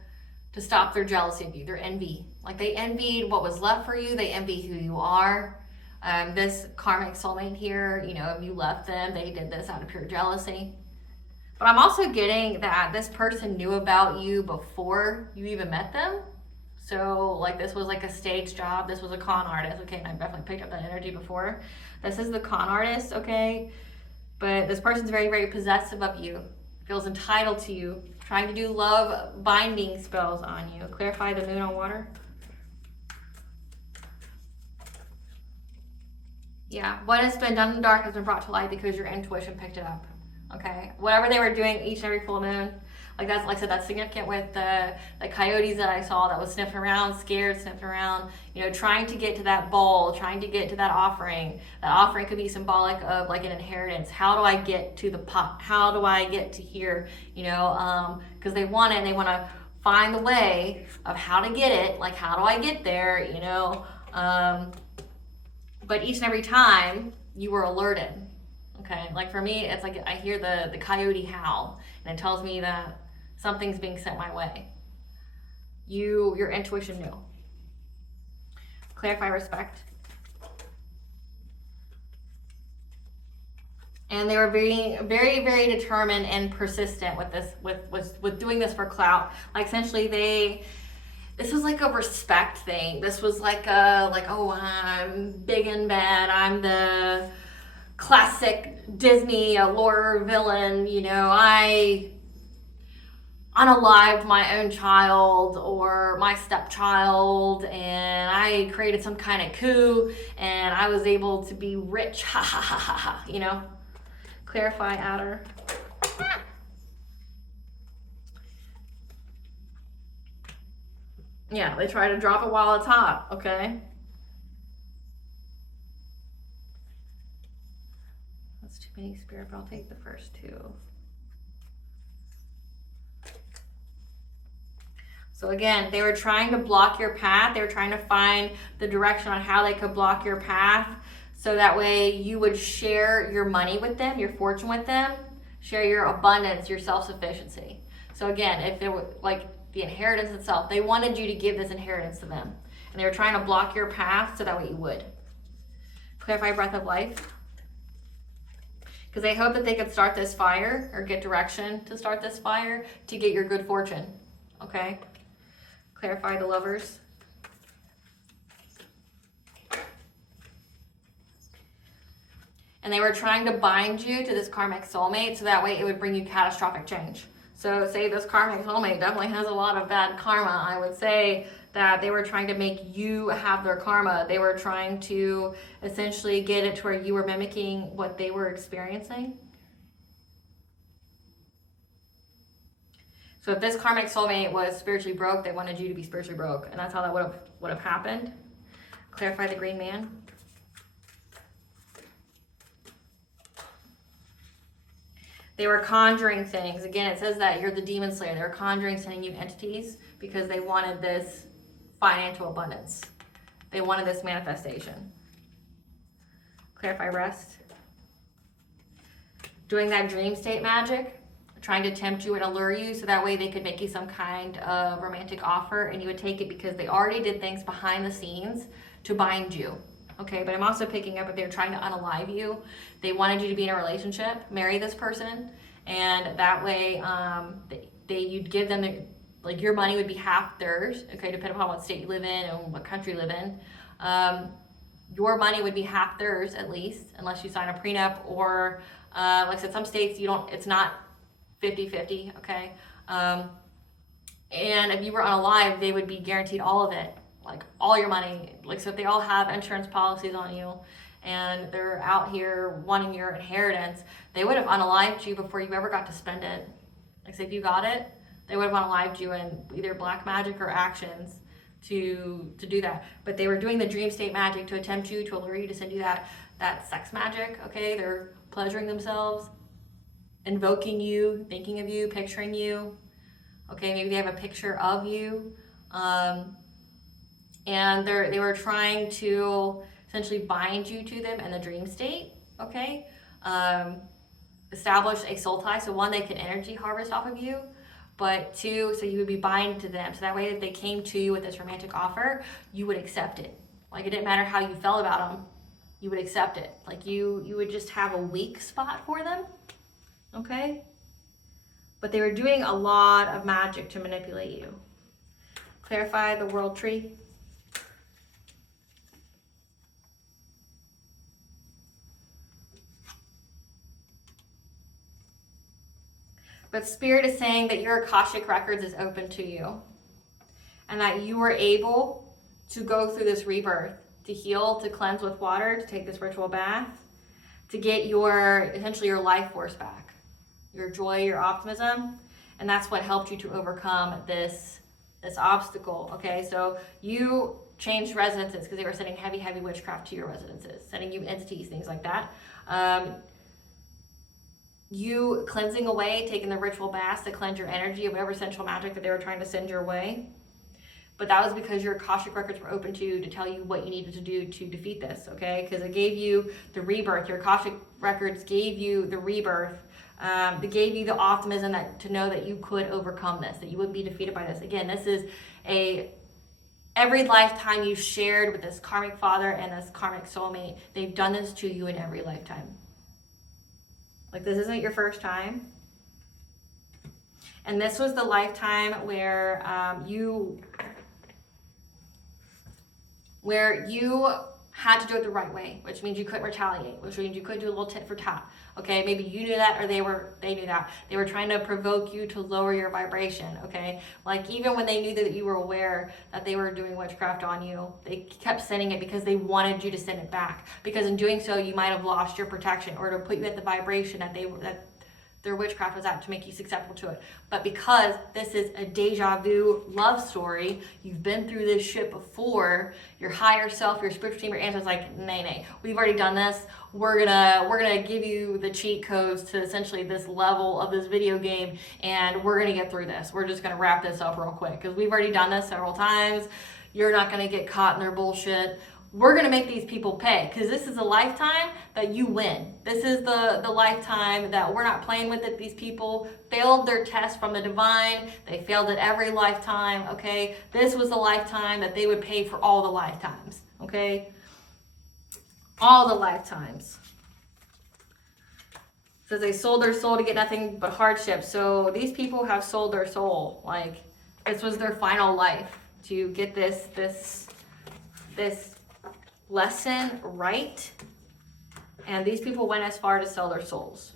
stop their jealousy of you, their envy. Like they envied what was left for you. They envy who you are. This karmic soulmate here, you know, if you left them, they did this out of pure jealousy. But I'm also getting that this person knew about you before you even met them. So like this was like a stage job. This was a con artist, okay? And I definitely picked up that energy before. This is the con artist, okay? But this person's very, very possessive of you. Feels entitled to you, trying to do love binding spells on you. Clarify the moon on water. Yeah, what has been done in the dark has been brought to light because your intuition picked it up. Okay, whatever they were doing each and every full moon, like that's, like I said, that's significant with the coyotes that I saw that was sniffing around, scared, sniffing around, you know, trying to get to that bowl, trying to get to that offering. That offering could be symbolic of like an inheritance. How do I get to the pot? How do I get to here? You know, because they want it and they want to find the way of how to get it. Like, how do I get there? You know, but each and every time you were alerted. Okay, like for me, it's like I hear the coyote howl, and it tells me that something's being sent my way. Your intuition knew. Clarify, respect. And they were very, very, very determined and persistent with this, with doing this for clout. Like essentially, this was like a respect thing. This was like oh, I'm big and bad. I'm the classic Disney lore villain, you know, I unalived my own child or my stepchild and I created some kind of coup and I was able to be rich, ha ha ha ha ha, you know. Clarify, outer. Yeah, they try to drop it while it's hot, okay? Too many spirit, but I'll take the first two. So again, they were trying to block your path. They were trying to find the direction on how they could block your path so that way you would share your money with them, your fortune with them, share your abundance, your self-sufficiency. So again, if it was like the inheritance itself, they wanted you to give this inheritance to them. And they were trying to block your path so that way you would. Clarify, breath of life. Because they hope that they could start this fire or get direction to start this fire to get your good fortune. Okay? Clarify, the lovers. And they were trying to bind you to this karmic soulmate so that way it would bring you catastrophic change. So say this karmic soulmate definitely has a lot of bad karma. I would say that they were trying to make you have their karma. They were trying to essentially get it to where you were mimicking what they were experiencing. So if this karmic soulmate was spiritually broke, they wanted you to be spiritually broke. And that's how that would have happened. Clarify, the green man. They were conjuring things. Again, it says that you're the demon slayer. They were conjuring, sending you entities because they wanted this financial abundance. They wanted this manifestation. Clarify, rest. Doing that dream state magic, trying to tempt you and allure you so that way they could make you some kind of romantic offer and you would take it because they already did things behind the scenes to bind you. Okay, but I'm also picking up if they're trying to unalive you. They wanted you to be in a relationship, marry this person, and that way you'd give them, like your money would be half theirs, okay, depending upon what state you live in and what country you live in. Your money would be half theirs at least, unless you sign a prenup or, like I said, some states it's not 50-50, okay? And if you were unalive, they would be guaranteed all of it. Like all your money, like so if they all have insurance policies on you and they're out here wanting your inheritance, they would have unalived you before you ever got to spend it. Like say if you got it, they would have unalived you in either black magic or actions to do that. But they were doing the dream state magic to attempt you, to allure you, to send you that sex magic, okay? They're pleasuring themselves, invoking you, thinking of you, picturing you, okay? Maybe they have a picture of you. And they were trying to essentially bind you to them in the dream state, okay? Establish a soul tie, so one, they can energy harvest off of you, but two, so you would be bind to them. So that way if they came to you with this romantic offer, you would accept it. Like it didn't matter how you felt about them, you would accept it. Like you would just have a weak spot for them, okay? But they were doing a lot of magic to manipulate you. Clarify, the world tree. But Spirit is saying that your Akashic Records is open to you and that you were able to go through this rebirth to heal, to cleanse with water, to take this ritual bath, to get your, essentially your life force back, your joy, your optimism. And that's what helped you to overcome this obstacle, okay? So you changed residences because they were sending heavy witchcraft to your residences, sending you entities, things like that. You cleansing away, taking the ritual baths to cleanse your energy of whatever central magic that they were trying to send your way. But that was because your Akashic records were open to you to tell you what you needed to do to defeat this, okay? Because it gave you the rebirth. Your Akashic records gave you the rebirth. They gave you the optimism that to know that you could overcome this, that you wouldn't be defeated by this. Again, this is every lifetime you shared with this karmic father and this karmic soulmate. They've done this to you in every lifetime. Like, this isn't your first time. And this was the lifetime where you had to do it the right way, which means you couldn't retaliate, which means you couldn't do a little tit for tat. Okay, maybe you knew that, or they knew that. They were trying to provoke you to lower your vibration, okay? Like, even when they knew that you were aware that they were doing witchcraft on you, they kept sending it because they wanted you to send it back. Because in doing so, you might have lost your protection, or to put you at the vibration that their witchcraft was at, to make you susceptible to it. But because this is a deja vu love story, you've been through this shit before, your higher self, your spiritual team, your ancestors like, nay, we've already done this. We're gonna give you the cheat codes to essentially this level of this video game, and we're gonna get through this. We're just gonna wrap this up real quick because we've already done this several times. You're not gonna get caught in their bullshit. We're going to make these people pay, because this is a lifetime that you win. This is the lifetime that we're not playing with it. These people failed their test from the divine. They failed it every lifetime, okay? This was the lifetime that they would pay for all the lifetimes, okay? All the lifetimes. It says they sold their soul to get nothing but hardship. So these people have sold their soul. Like, this was their final life to get this lesson right, and these people went as far to sell their souls,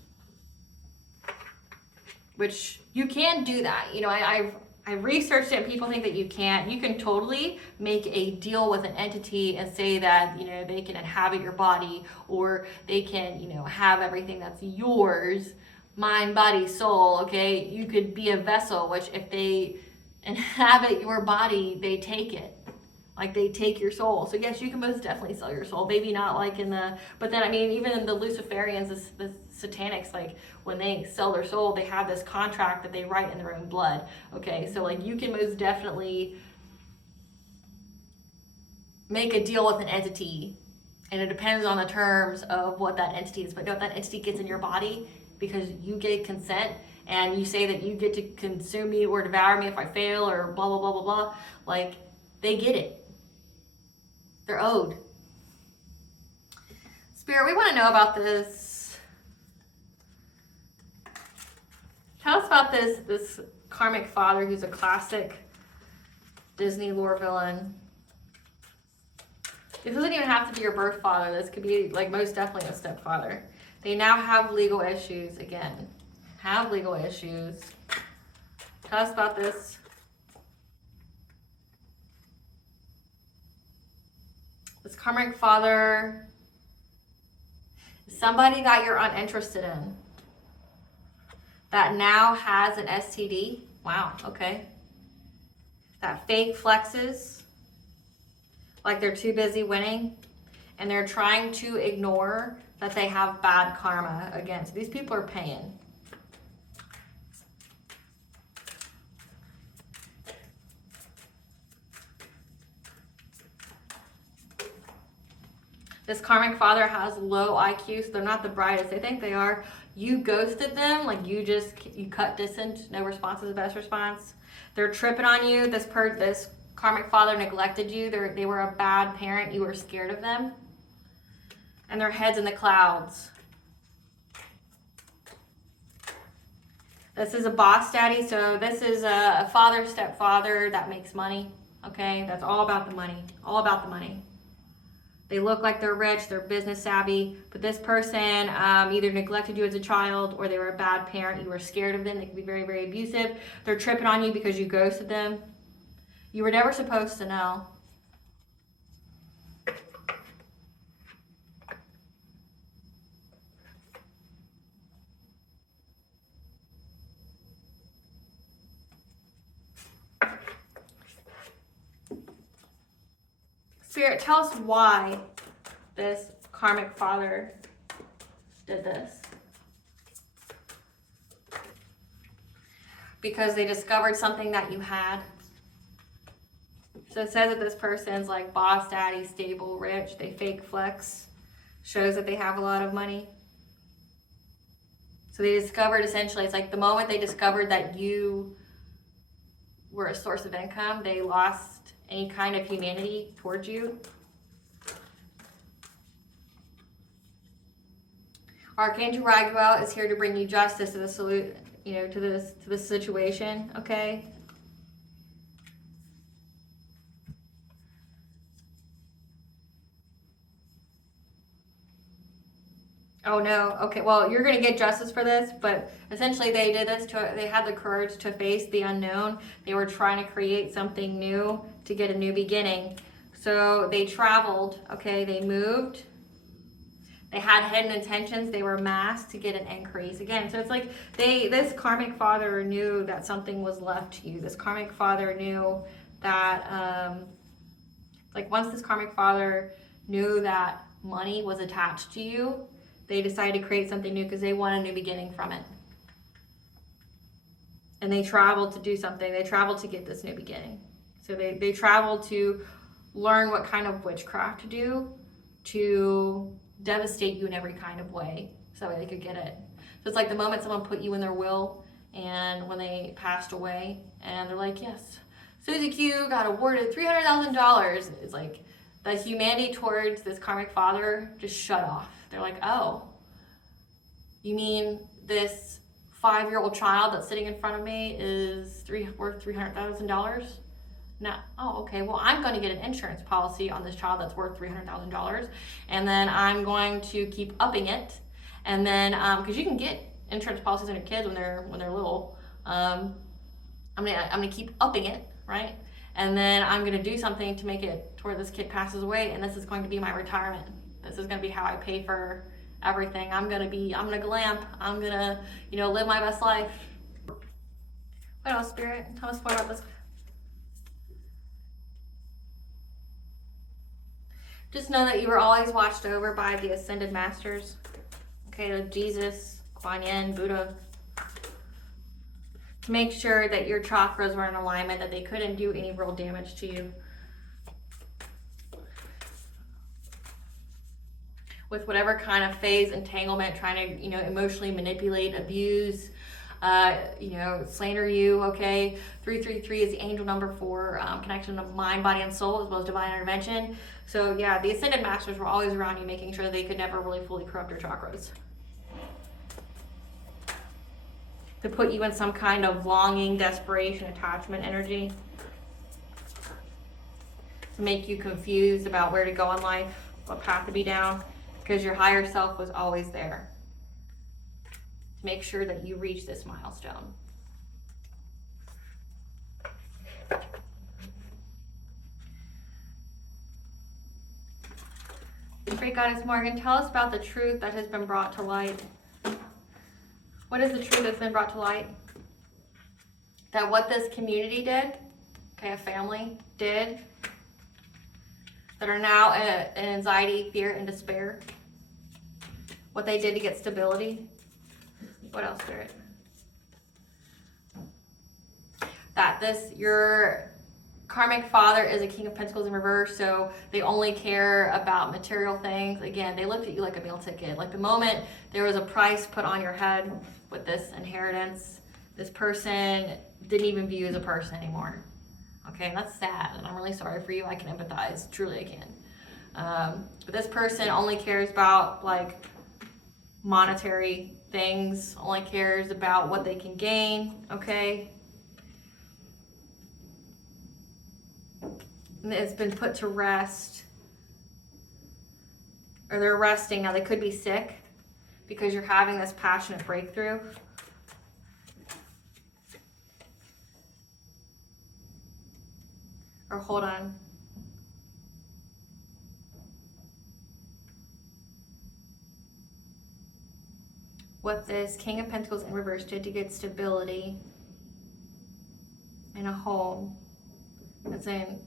which you can do that. You know, I've researched it, and people think that you can't. You can totally make a deal with an entity and say that, you know, they can inhabit your body, or they can, you know, have everything that's yours, mind, body, soul, okay? You could be a vessel, which if they inhabit your body, they take it. Like, they take your soul. So yes, you can most definitely sell your soul. Maybe not like in the, but then I mean, even in the Luciferians, the satanics, like when they sell their soul, they have this contract that they write in their own blood. Okay, so like you can most definitely make a deal with an entity, and it depends on the terms of what that entity is. But no, if that entity gets in your body because you gave consent, and you say that you get to consume me or devour me if I fail, or blah, blah, blah, blah, blah, like, they get it. They're owed. Spirit, we want to know about this. Tell us about this karmic father who's a classic Disney lore villain. This doesn't even have to be your birth father. This could be, like, most definitely a stepfather. They now have legal issues again. Have legal issues. Tell us about this. This karmic father is somebody that you're uninterested in, that now has an STD. Wow, okay. That fake flexes like they're too busy winning, and they're trying to ignore that they have bad karma against. These people are paying. This karmic father has low IQ, so they're not the brightest. They think they are. You ghosted them, like you cut distance, no response is the best response. They're tripping on you. This karmic father neglected you. They were a bad parent. You were scared of them. And their head's in the clouds. This is a boss daddy, so this is a father, stepfather that makes money. Okay, that's all about the money. All about the money. They look like they're rich, they're business savvy, but this person either neglected you as a child, or they were a bad parent. You were scared of them. They can be very, very abusive. They're tripping on you because you ghosted them. You were never supposed to know. Spirit, tell us why this karmic father did this. Because they discovered something that you had. So it says that this person's like boss, daddy, stable, rich. They fake flex. Shows that they have a lot of money. So they discovered, essentially, it's like the moment they discovered that you were a source of income, they lost any kind of humanity towards you. Archangel Raguel is here to bring you justice to the to this situation, okay? Oh no, okay, well, you're gonna get justice for this, but essentially they did this they had the courage to face the unknown. They were trying to create something new to get a new beginning. So they traveled, okay, they moved. They had hidden intentions. They were masked to get an increase. Again, so it's like this karmic father knew that something was left to you. This karmic father knew that, like once this karmic father knew that money was attached to you, they decided to create something new because they want a new beginning from it. And they traveled to do something. They traveled to get this new beginning. So they traveled to learn what kind of witchcraft to do to devastate you in every kind of way so that they could get it. So it's like the moment someone put you in their will and when they passed away and they're like, yes, Susie Q got awarded $300,000. It's like the humanity towards this karmic father just shut off. They're like, oh, you mean this 5-year-old child that's sitting in front of me is worth $300,000? No. Oh, okay. Well, I'm going to get an insurance policy on this child that's worth $300,000, and then I'm going to keep upping it. And then, because you can get insurance policies on your kids when they're little, I'm gonna keep upping it, right? And then I'm gonna do something to make it to where this kid passes away, and this is going to be my retirement. This is gonna be how I pay for everything. I'm gonna glamp. I'm gonna, live my best life. What else, Spirit? Tell us more about this. Just know that you were always watched over by the ascended masters. Okay, Jesus, Kuan Yin, Buddha. To make sure that your chakras were in alignment, that they couldn't do any real damage to you. With whatever kind of phase entanglement, trying to, emotionally manipulate, abuse, slander you, okay? 333 is the angel number for connection of mind, body, and soul, as well as divine intervention. So yeah, the ascended masters were always around you, making sure that they could never really fully corrupt your chakras. To put you in some kind of longing, desperation, attachment energy. To make you confused about where to go in life, what path to be down, because your higher self was always there. To make sure that you reach this milestone. Great Goddess Morgan, tell us about the truth that has been brought to light. What is the truth that's been brought to light? That what this community did, okay, a family did, that are now in anxiety, fear, and despair. What they did to get stability. What else, Spirit? That your karmic father is a King of Pentacles in reverse, so they only care about material things. Again, they looked at you like a meal ticket. Like the moment there was a price put on your head with this inheritance, this person didn't even view you as a person anymore. Okay, and that's sad, and I'm really sorry for you. I can empathize, truly I can. But this person only cares about like monetary things, only cares about what they can gain, okay? And it's been put to rest, or they're resting. Now they could be sick because you're having this passionate breakthrough. Or hold on. What this King of Pentacles in reverse did to get stability in a home. It's in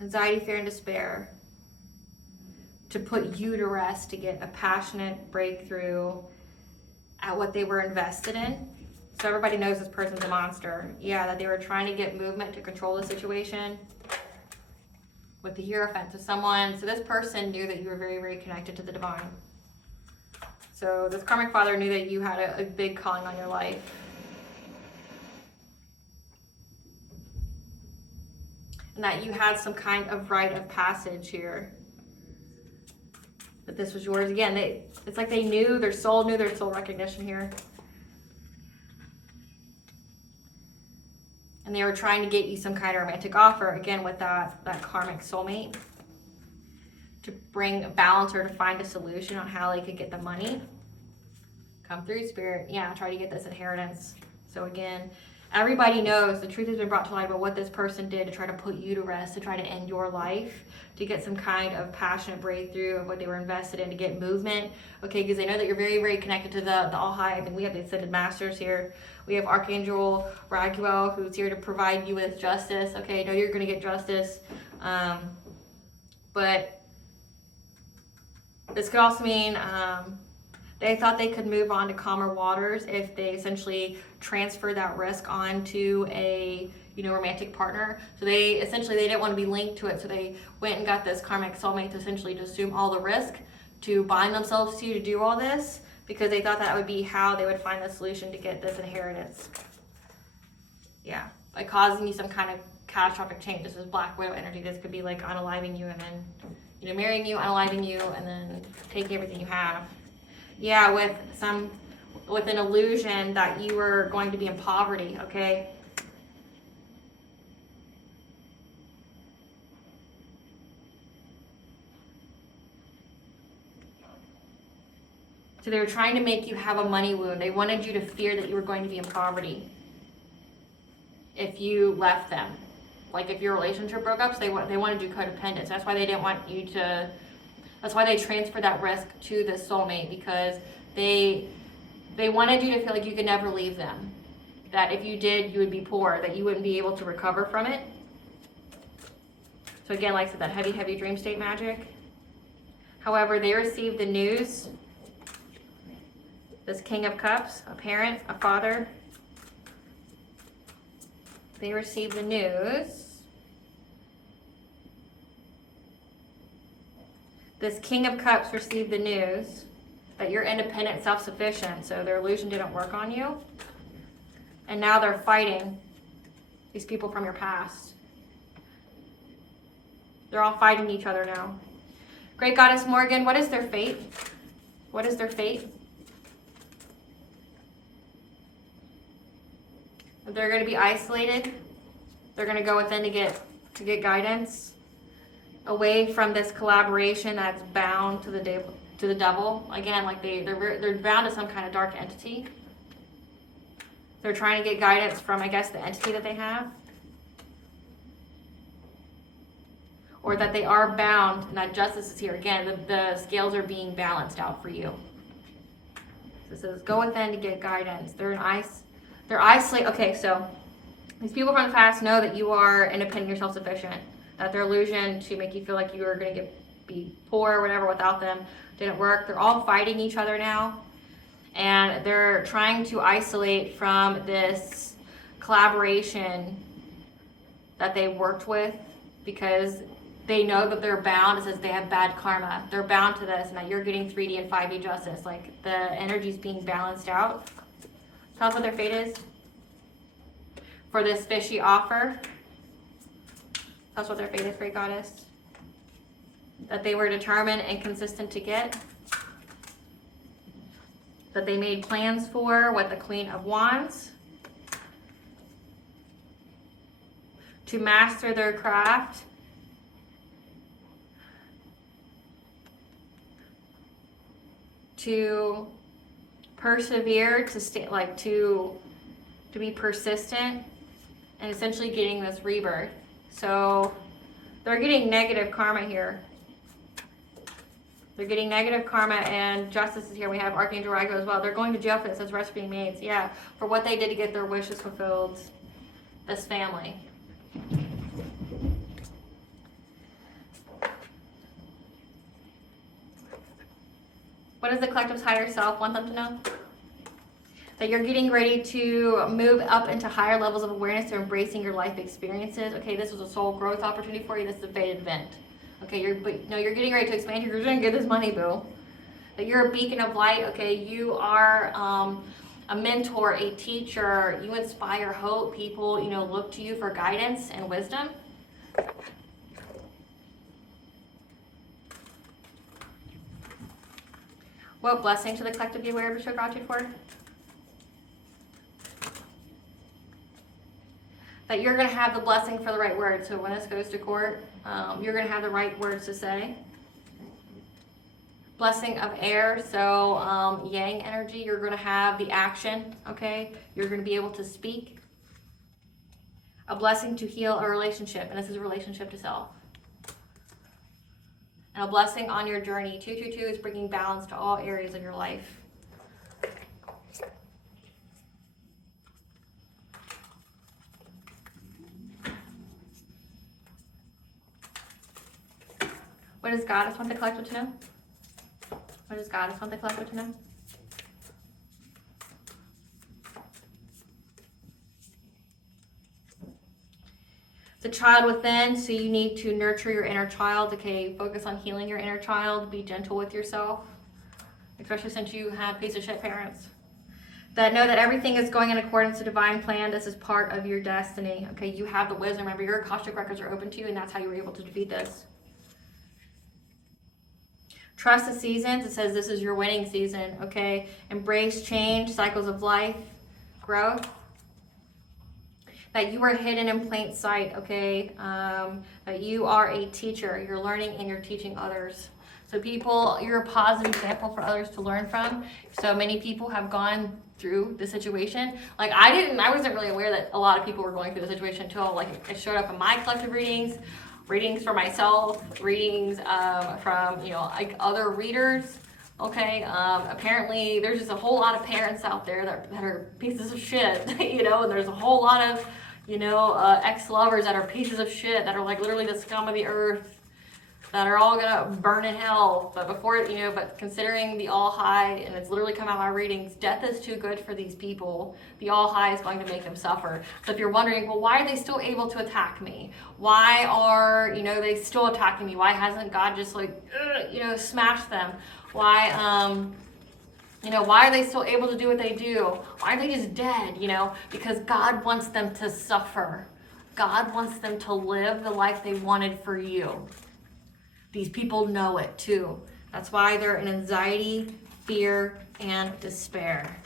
anxiety, fear, and despair, to put you to rest, to get a passionate breakthrough at what they were invested in. So everybody knows this person's a monster. Yeah, that they were trying to get movement to control the situation. With the Hierophant, so this person knew that you were very, very connected to the divine. So this karmic father knew that you had a big calling on your life. And that you had some kind of rite of passage here. That this was yours. Again, it's like they knew, their soul knew their soul recognition here. And they were trying to get you some kind of romantic offer, again, with that karmic soulmate, to bring balance or to find a solution on how they could get the money. Come through, Spirit. Yeah, try to get this inheritance. So again, everybody knows the truth has been brought to light about what this person did to try to put you to rest, to try to end your life, to get some kind of passionate breakthrough of what they were invested in, to get movement. Okay, because they know that you're very, very connected to the All High. I mean, we have the Ascended Masters here. We have Archangel Raguel, who's here to provide you with justice. Okay, I know you're going to get justice. But this could also mean they thought they could move on to calmer waters if they essentially transfer that risk onto a romantic partner. So they didn't want to be linked to it. So they went and got this karmic soulmate to essentially just assume all the risk, to bind themselves to you to do all this, because they thought that would be how they would find the solution to get this inheritance. Yeah, by causing you some kind of catastrophic change. This is Black Widow energy. This could be like unaliving you and then, marrying you, unaliving you, and then taking everything you have. Yeah, with an illusion that you were going to be in poverty, okay? So they were trying to make you have a money wound. They wanted you to fear that you were going to be in poverty if you left them. Like if your relationship broke up, so they wanted you codependent. So that's why they didn't want you to, that's why they transferred that risk to the soulmate, because they wanted you to feel like you could never leave them. That if you did, you would be poor, that you wouldn't be able to recover from it. So again, like I said, that heavy, heavy dream state magic. However, they received the news. This King of Cups, a parent, a father. They received the news. This King of Cups received the news that you're independent, self-sufficient, so their illusion didn't work on you. And now they're fighting these people from your past. They're all fighting each other now. Great Goddess Morgan, what is their fate? What is their fate? They're going to be isolated. They're going to go within to get guidance, away from this collaboration that's bound to the devil. Again, like they're bound to some kind of dark entity. They're trying to get guidance from, I guess, the entity that they have, or that they are bound, and that justice is here. Again, the scales are being balanced out for you. So it says, go within to get guidance. They're isolated. Okay, so these people from the past know that you are independent, you're self-sufficient. That their illusion to make you feel like you were going to be poor or whatever without them didn't work. They're all fighting each other now. And they're trying to isolate from this collaboration that they worked with, because they know that they're bound. It says they have bad karma. They're bound to this, and that you're getting 3D and 5D justice. Like the energy's being balanced out. Tell us what their fate is for this fishy offer. Tell us what their fate is, Great Goddess. That they were determined and consistent to get. That they made plans for, with the Queen of Wands. To master their craft. To persevere, to stay, like to be persistent, and essentially getting this rebirth. So they're getting negative karma here. They're getting negative karma, and justice is here. We have Archangel Rago as well. They're going to jail for this. As rest being made. Yeah, for what they did to get their wishes fulfilled. This family. What does the collective's higher self want them to know? That you're getting ready to move up into higher levels of awareness to embracing your life experiences. Okay, this was a soul growth opportunity for you. This is a fated event. Okay, you're getting ready to expand. You're going to get this money, boo. That you're a beacon of light. Okay, you are a mentor, a teacher. You inspire hope. People, look to you for guidance and wisdom. What blessing should the collective be aware of to show gratitude for? That you're going to have the blessing for the right words. So when this goes to court, you're going to have the right words to say. Blessing of air, so yang energy, you're going to have the action, okay? You're going to be able to speak. A blessing to heal a relationship, and this is a relationship to self. And a blessing on your journey. 222 is bringing balance to all areas of your life. What does Goddess want the collective to know? What does Goddess want the collective to know? The child within, so you need to nurture your inner child. Okay, focus on healing your inner child. Be gentle with yourself, especially since you had piece of shit parents. That know that everything is going in accordance to divine plan. This is part of your destiny. Okay, you have the wisdom. Remember, your Akashic records are open to you, and that's how you were able to defeat this. Trust the seasons. It says this is your winning season. Okay, embrace change, cycles of life, growth. That you are hidden in plain sight, okay? That you are a teacher. You're learning and you're teaching others. So people, you're a positive example for others to learn from. So many people have gone through the situation. Like I wasn't really aware that a lot of people were going through the situation until like it showed up in my collective readings for myself, readings from, like other readers. Okay, apparently there's just a whole lot of parents out there that are pieces of shit, and there's a whole lot of, ex-lovers that are pieces of shit, that are like literally the scum of the earth, that are all gonna burn in hell. But but considering the All High, and it's literally come out in my readings, death is too good for these people. The All High is going to make them suffer. So if you're wondering, well, why are they still able to attack me? Why are, they still attacking me? Why hasn't God just smashed them? Why, why are they still able to do what they do? Why are they just dead? Because God wants them to suffer. God wants them to live the life they wanted for you. These people know it too. That's why they're in anxiety, fear, and despair.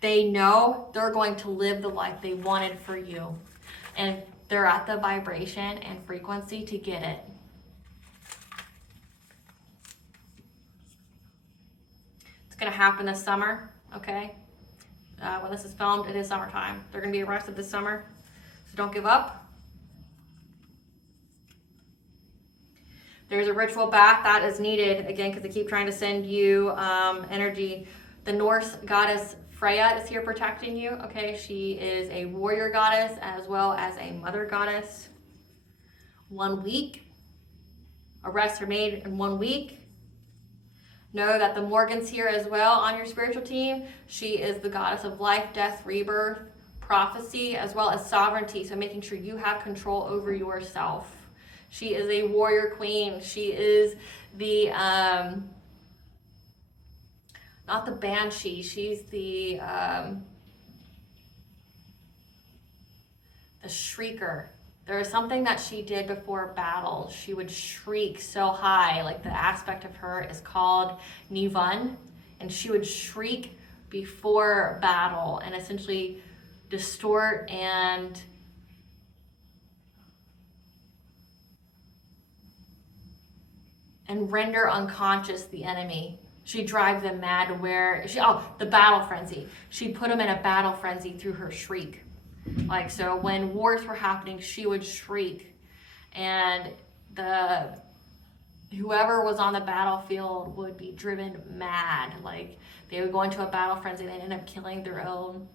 They know they're going to live the life they wanted for you. And they're at the vibration and frequency to get it. It's going to happen this summer, okay? When this is filmed, it is summertime. They're going to be arrested this summer. So don't give up. There's a ritual bath that is needed, again, because they keep trying to send you energy. The Norse goddess Freya is here protecting you, okay? She is a warrior goddess as well as a mother goddess. 1 week. Arrests are made in 1 week. Know that the Morgan's here as well on your spiritual team. She is the goddess of life, death, rebirth, prophecy, as well as sovereignty. So making sure you have control over yourself. She is a warrior queen. She is the, not the banshee. She's the shrieker. There is something that she did before battle. She would shriek so high. Like the aspect of her is called Nivun. And she would shriek before battle and essentially distort and render unconscious the enemy. She'd drive them mad to where, the battle frenzy. She'd put them in a battle frenzy through her shriek. Like, so when wars were happening, she would shriek. And whoever was on the battlefield would be driven mad. Like, they would go into a battle frenzy, they'd end up killing their own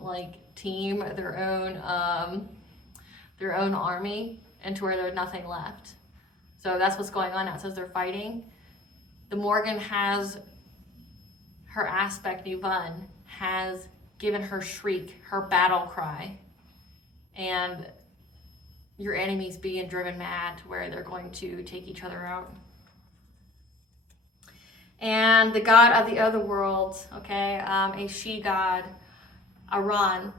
like team, their own army, and to where there's nothing left. So that's what's going on now. It says they're fighting. the Morgan has her aspect Nuvan has given her shriek, her battle cry, and your enemy's being driven mad to where they're going to take each other out. And the god of the other world, okay, a she god, Aran,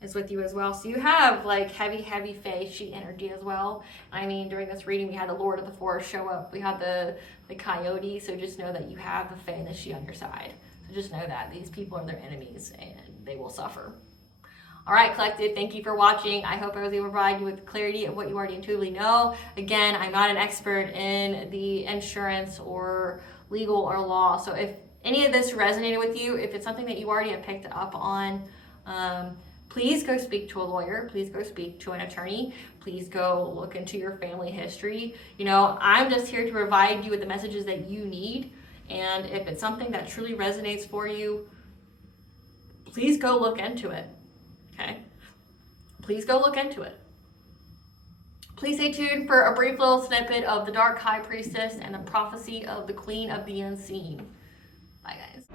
is with you as well. So you have like heavy fae, she energy as well. I mean, during this reading, we had the Lord of the Forest show up. We had the coyote. So just know that you have the fae and the she on your side. So just know that these people are their enemies and they will suffer. All right, collective, thank you for watching. I hope I was able to provide you with clarity of what you already intuitively know. Again, I'm not an expert in the insurance or legal or law. So if any of this resonated with you, if it's something that you already have picked up on, please go speak to a lawyer. Please go speak to an attorney. Please go look into your family history. You know, I'm just here to provide you with the messages that you need. And if it's something that truly resonates for you, please go look into it. Okay? Please go look into it. Please stay tuned for a brief little snippet of the Dark High Priestess and the prophecy of the Queen of the Unseen. Bye, guys.